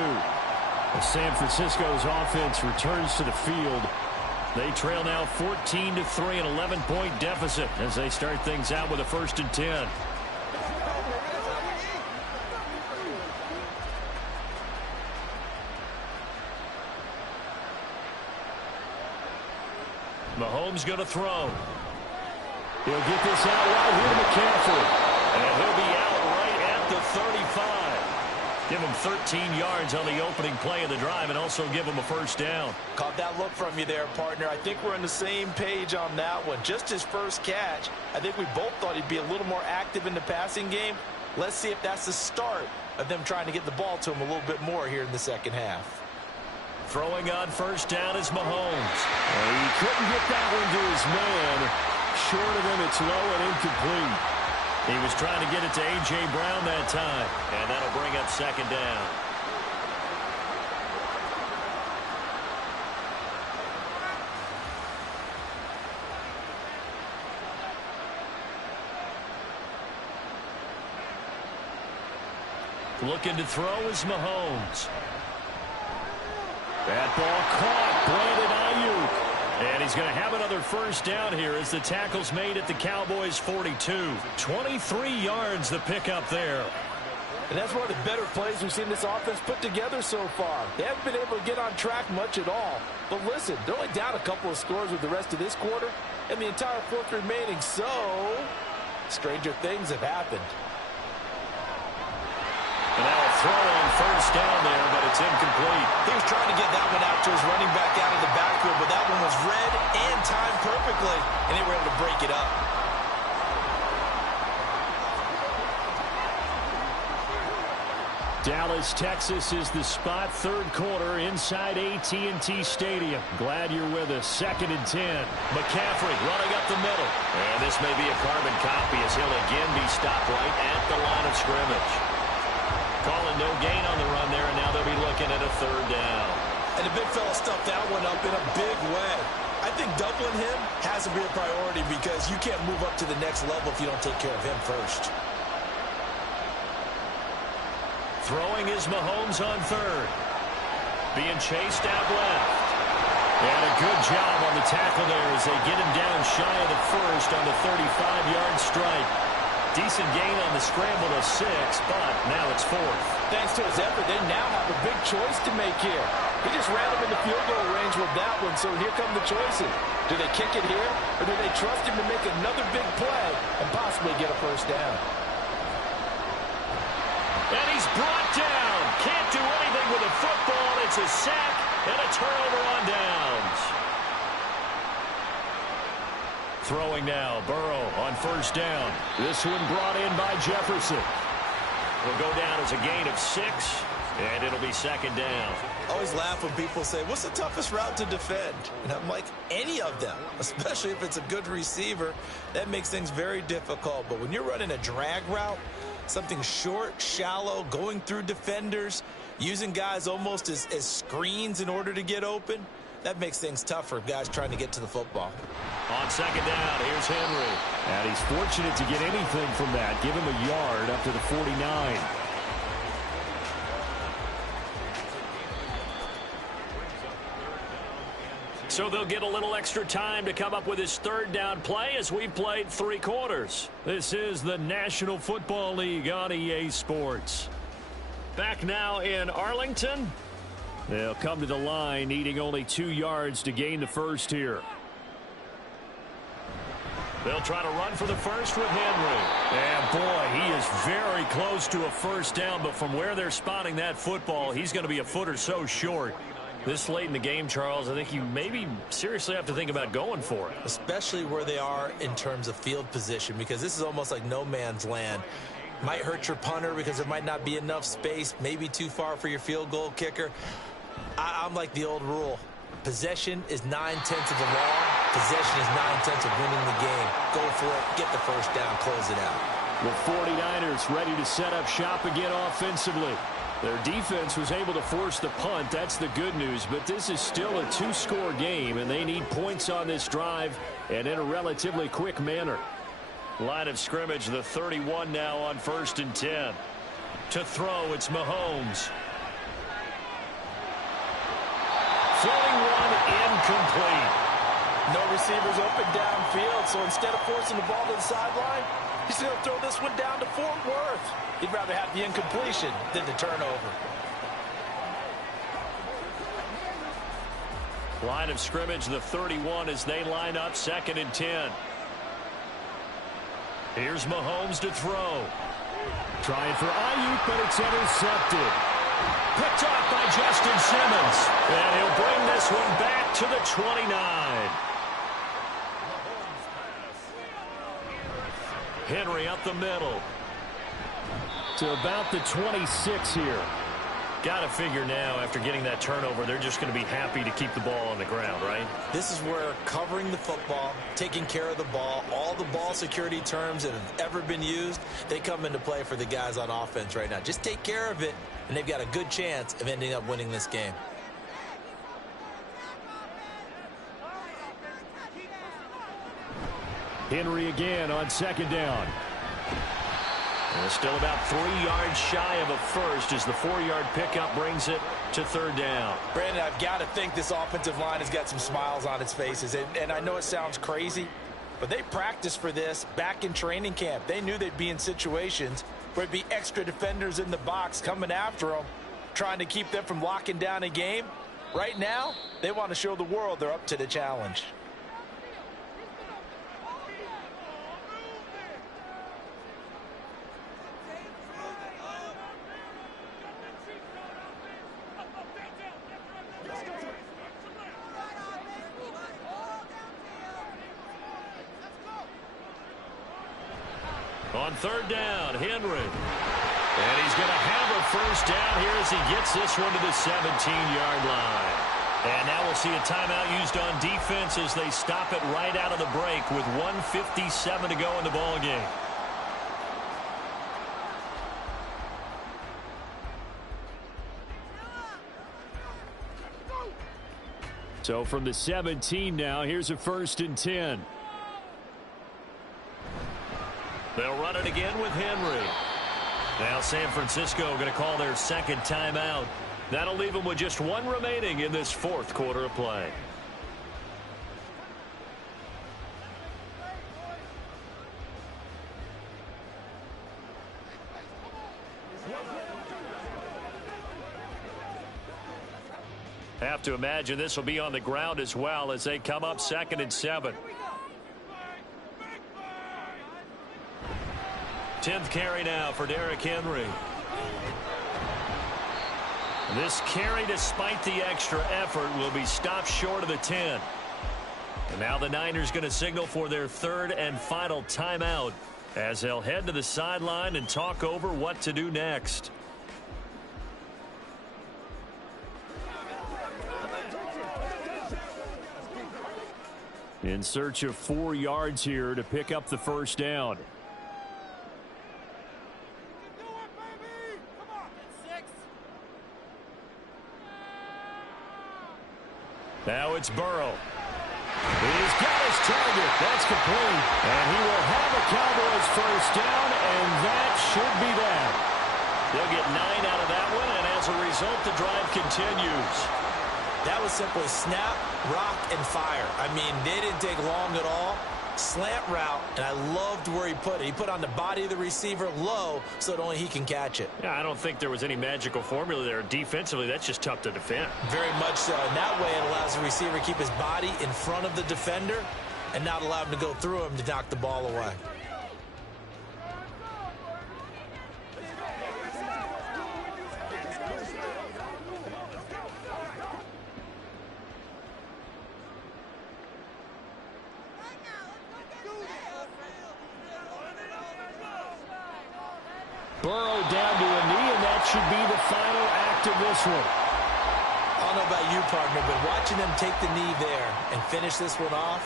As San Francisco's offense returns to the field, they trail now 14-3, an 11-point deficit as they start things out with a 1st and 10. Mahomes going to throw. He'll get this out right here to McCaffrey. And he'll be out right at the 35. Give him 13 yards on the opening play of the drive and also give him a 1st down. Caught that look from you there, partner. I think we're on the same page on that one. Just his first catch. I think we both thought he'd be a little more active in the passing game. Let's see if that's the start of them trying to get the ball to him a little bit more here in the second half. Throwing on 1st down is Mahomes. And he couldn't get that one to his man. Short of him, it's low and incomplete. He was trying to get it to A.J. Brown that time. And that'll bring up 2nd down. Looking to throw is Mahomes. That ball caught. Brandon Ayuk. And he's going to have another 1st down here as the tackle's made at the Cowboys' 42. 23 yards the pickup there. And that's one of the better plays we've seen this offense put together so far. They haven't been able to get on track much at all. But listen, they're only down a couple of scores with the rest of this quarter and the entire 4th remaining. So, stranger things have happened. And now a throw on 1st down there, but it's incomplete. He was trying to get that one out to his running back out of the backfield, but that one was read and timed perfectly, and they were able to break it up. Dallas, Texas is the spot. 3rd quarter inside AT&T Stadium. Glad you're with us. 2nd and 10. McCaffrey running up the middle. And this may be a carbon copy as he'll again be stopped right at the line of scrimmage. Calling no gain on the run there, and now they'll be looking at a 3rd down. And the big fella stuffed that one up in a big way. I think doubling him has to be a priority because you can't move up to the next level if you don't take care of him first. Throwing is Mahomes on 3rd. Being chased out left. And a good job on the tackle there as they get him down shy of the 1st on the 35-yard strike. Decent gain on the scramble to 6, but now it's 4th. Thanks to his effort, they now have a big choice to make here. He just ran him into field goal range with that one, so here come the choices. Do they kick it here, or do they trust him to make another big play and possibly get a 1st down? And he's brought down. Can't do anything with a football. It's a sack and a turnover on downs. Throwing now, Burrow on 1st down. This one brought in by Jefferson. Will go down as a gain of 6, and it'll be 2nd down. I always laugh when people say, what's the toughest route to defend? And I'm like, any of them, especially if it's a good receiver. That makes things very difficult. But when you're running a drag route, something short, shallow, going through defenders, using guys almost as screens in order to get open, that makes things tough for guys trying to get to the football. On 2nd down, here's Henry. And he's fortunate to get anything from that. Give him a yard up to the 49. So they'll get a little extra time to come up with his 3rd down play as we played 3 quarters. This is the National Football League on EA Sports. Back now in Arlington. They'll come to the line needing only 2 yards to gain the 1st here. They'll try to run for the 1st with Henry. And boy, he is very close to a 1st down, but from where they're spotting that football, he's going to be a foot or so short. This late in the game, Charles, I think you maybe seriously have to think about going for it. Especially where they are in terms of field position, because this is almost like no man's land. Might hurt your punter because there might not be enough space, maybe too far for your field goal kicker. I'm like the old rule. Possession is 9/10 of the law. Possession is 9/10 of winning the game. Go for it. Get the 1st down. Close it out. The 49ers ready to set up shop again offensively. Their defense was able to force the punt. That's the good news. But this is still a 2-score game, and they need points on this drive and in a relatively quick manner. Line of scrimmage, the 31 now on 1st and 10. To throw, it's Mahomes. Throwing one incomplete. No receivers open downfield, so instead of forcing the ball to the sideline, he's going to throw this one down to Fort Worth. He'd rather have the incompletion than the turnover. Line of scrimmage, the 31 as they line up 2nd and 10. Here's Mahomes to throw. Trying for Ayuk, but it's intercepted. Picked off by Justin Simmons. And he'll bring this one back to the 29. Henry up the middle. To about the 26 here. Got to figure now, after getting that turnover, they're just going to be happy to keep the ball on the ground, right? This is where covering the football, taking care of the ball, all the ball security terms that have ever been used, they come into play for the guys on offense right now. Just take care of it, and they've got a good chance of ending up winning this game. Henry again on 2nd down. And still about 3 yards shy of a first as the 4-yard pickup brings it to 3rd down. Brandon, I've got to think this offensive line has got some smiles on its faces. And I know it sounds crazy, but they practiced for this back in training camp. They knew they'd be in situations where there'd be extra defenders in the box coming after them, trying to keep them from locking down a game. Right now, they want to show the world they're up to the challenge. On 3rd down, Henry. And he's going to have a first down here as he gets this one to the 17-yard line. And now we'll see a timeout used on defense as they stop it right out of the break with 1:57 to go in the ball game. So from the 17 now, here's a 1st and 10. They'll run it again with Henry. Now San Francisco going to call their 2nd timeout. That'll leave them with just 1 remaining in this 4th quarter of play. Have to imagine this will be on the ground as well as they come up 2nd and 7. 10th carry now for Derrick Henry. This carry, despite the extra effort, will be stopped short of the 10. And now the Niners going to signal for their 3rd and final timeout as they'll head to the sideline and talk over what to do next. In search of 4 yards here to pick up the first down. Now it's Burrow. He's got his target. That's complete. And he will have a Cowboys first down, and that should be that. They'll get 9 out of that one, and as a result, the drive continues. That was simply snap, rock, and fire. I mean, they didn't take long at all. Slant route, and I loved where he put it. He put on the body of the receiver low so that only he can catch it. Yeah, I don't think there was any magical formula there. Defensively, that's just tough to defend. Very much so. And that way it allows the receiver to keep his body in front of the defender and not allow him to go through him to knock the ball away. Burrow down to a knee, and that should be the final act of this one. I don't know about you, partner, but watching them take the knee there and finish this one off,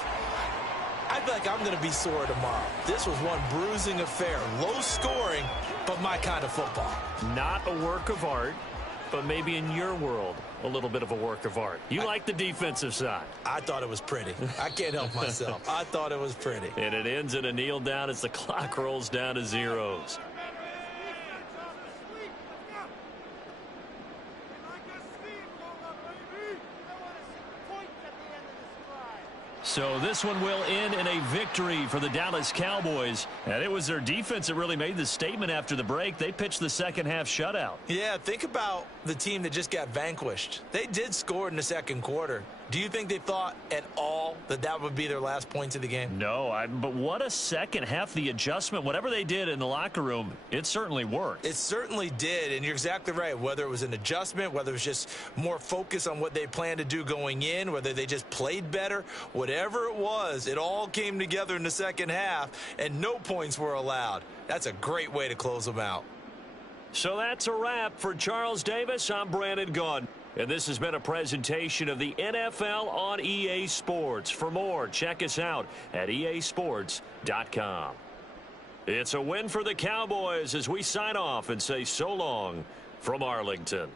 I feel like I'm going to be sore tomorrow. This was one bruising affair. Low scoring, but my kind of football. Not a work of art, but maybe in your world, a little bit of a work of art. You like the defensive side. I thought it was pretty. I can't help myself. I thought it was pretty. And it ends in a kneel down as the clock rolls down to zeros. So this one will end in a victory for the Dallas Cowboys. And it was their defense that really made the statement after the break. They pitched the second half shutout. Yeah, think about the team that just got vanquished. They did score in the second quarter. Do you think they thought at all that that would be their last points of the game? No, but what a second half. The adjustment, whatever they did in the locker room, it certainly worked. It certainly did, and you're exactly right. Whether it was an adjustment, whether it was just more focus on what they planned to do going in, whether they just played better, whatever it was, it all came together in the second half, and no points were allowed. That's a great way to close them out. So that's a wrap for Charles Davis. I'm Brandon Gaudin. And this has been a presentation of the NFL on EA Sports. For more, check us out at easports.com. It's a win for the Cowboys as we sign off and say so long from Arlington.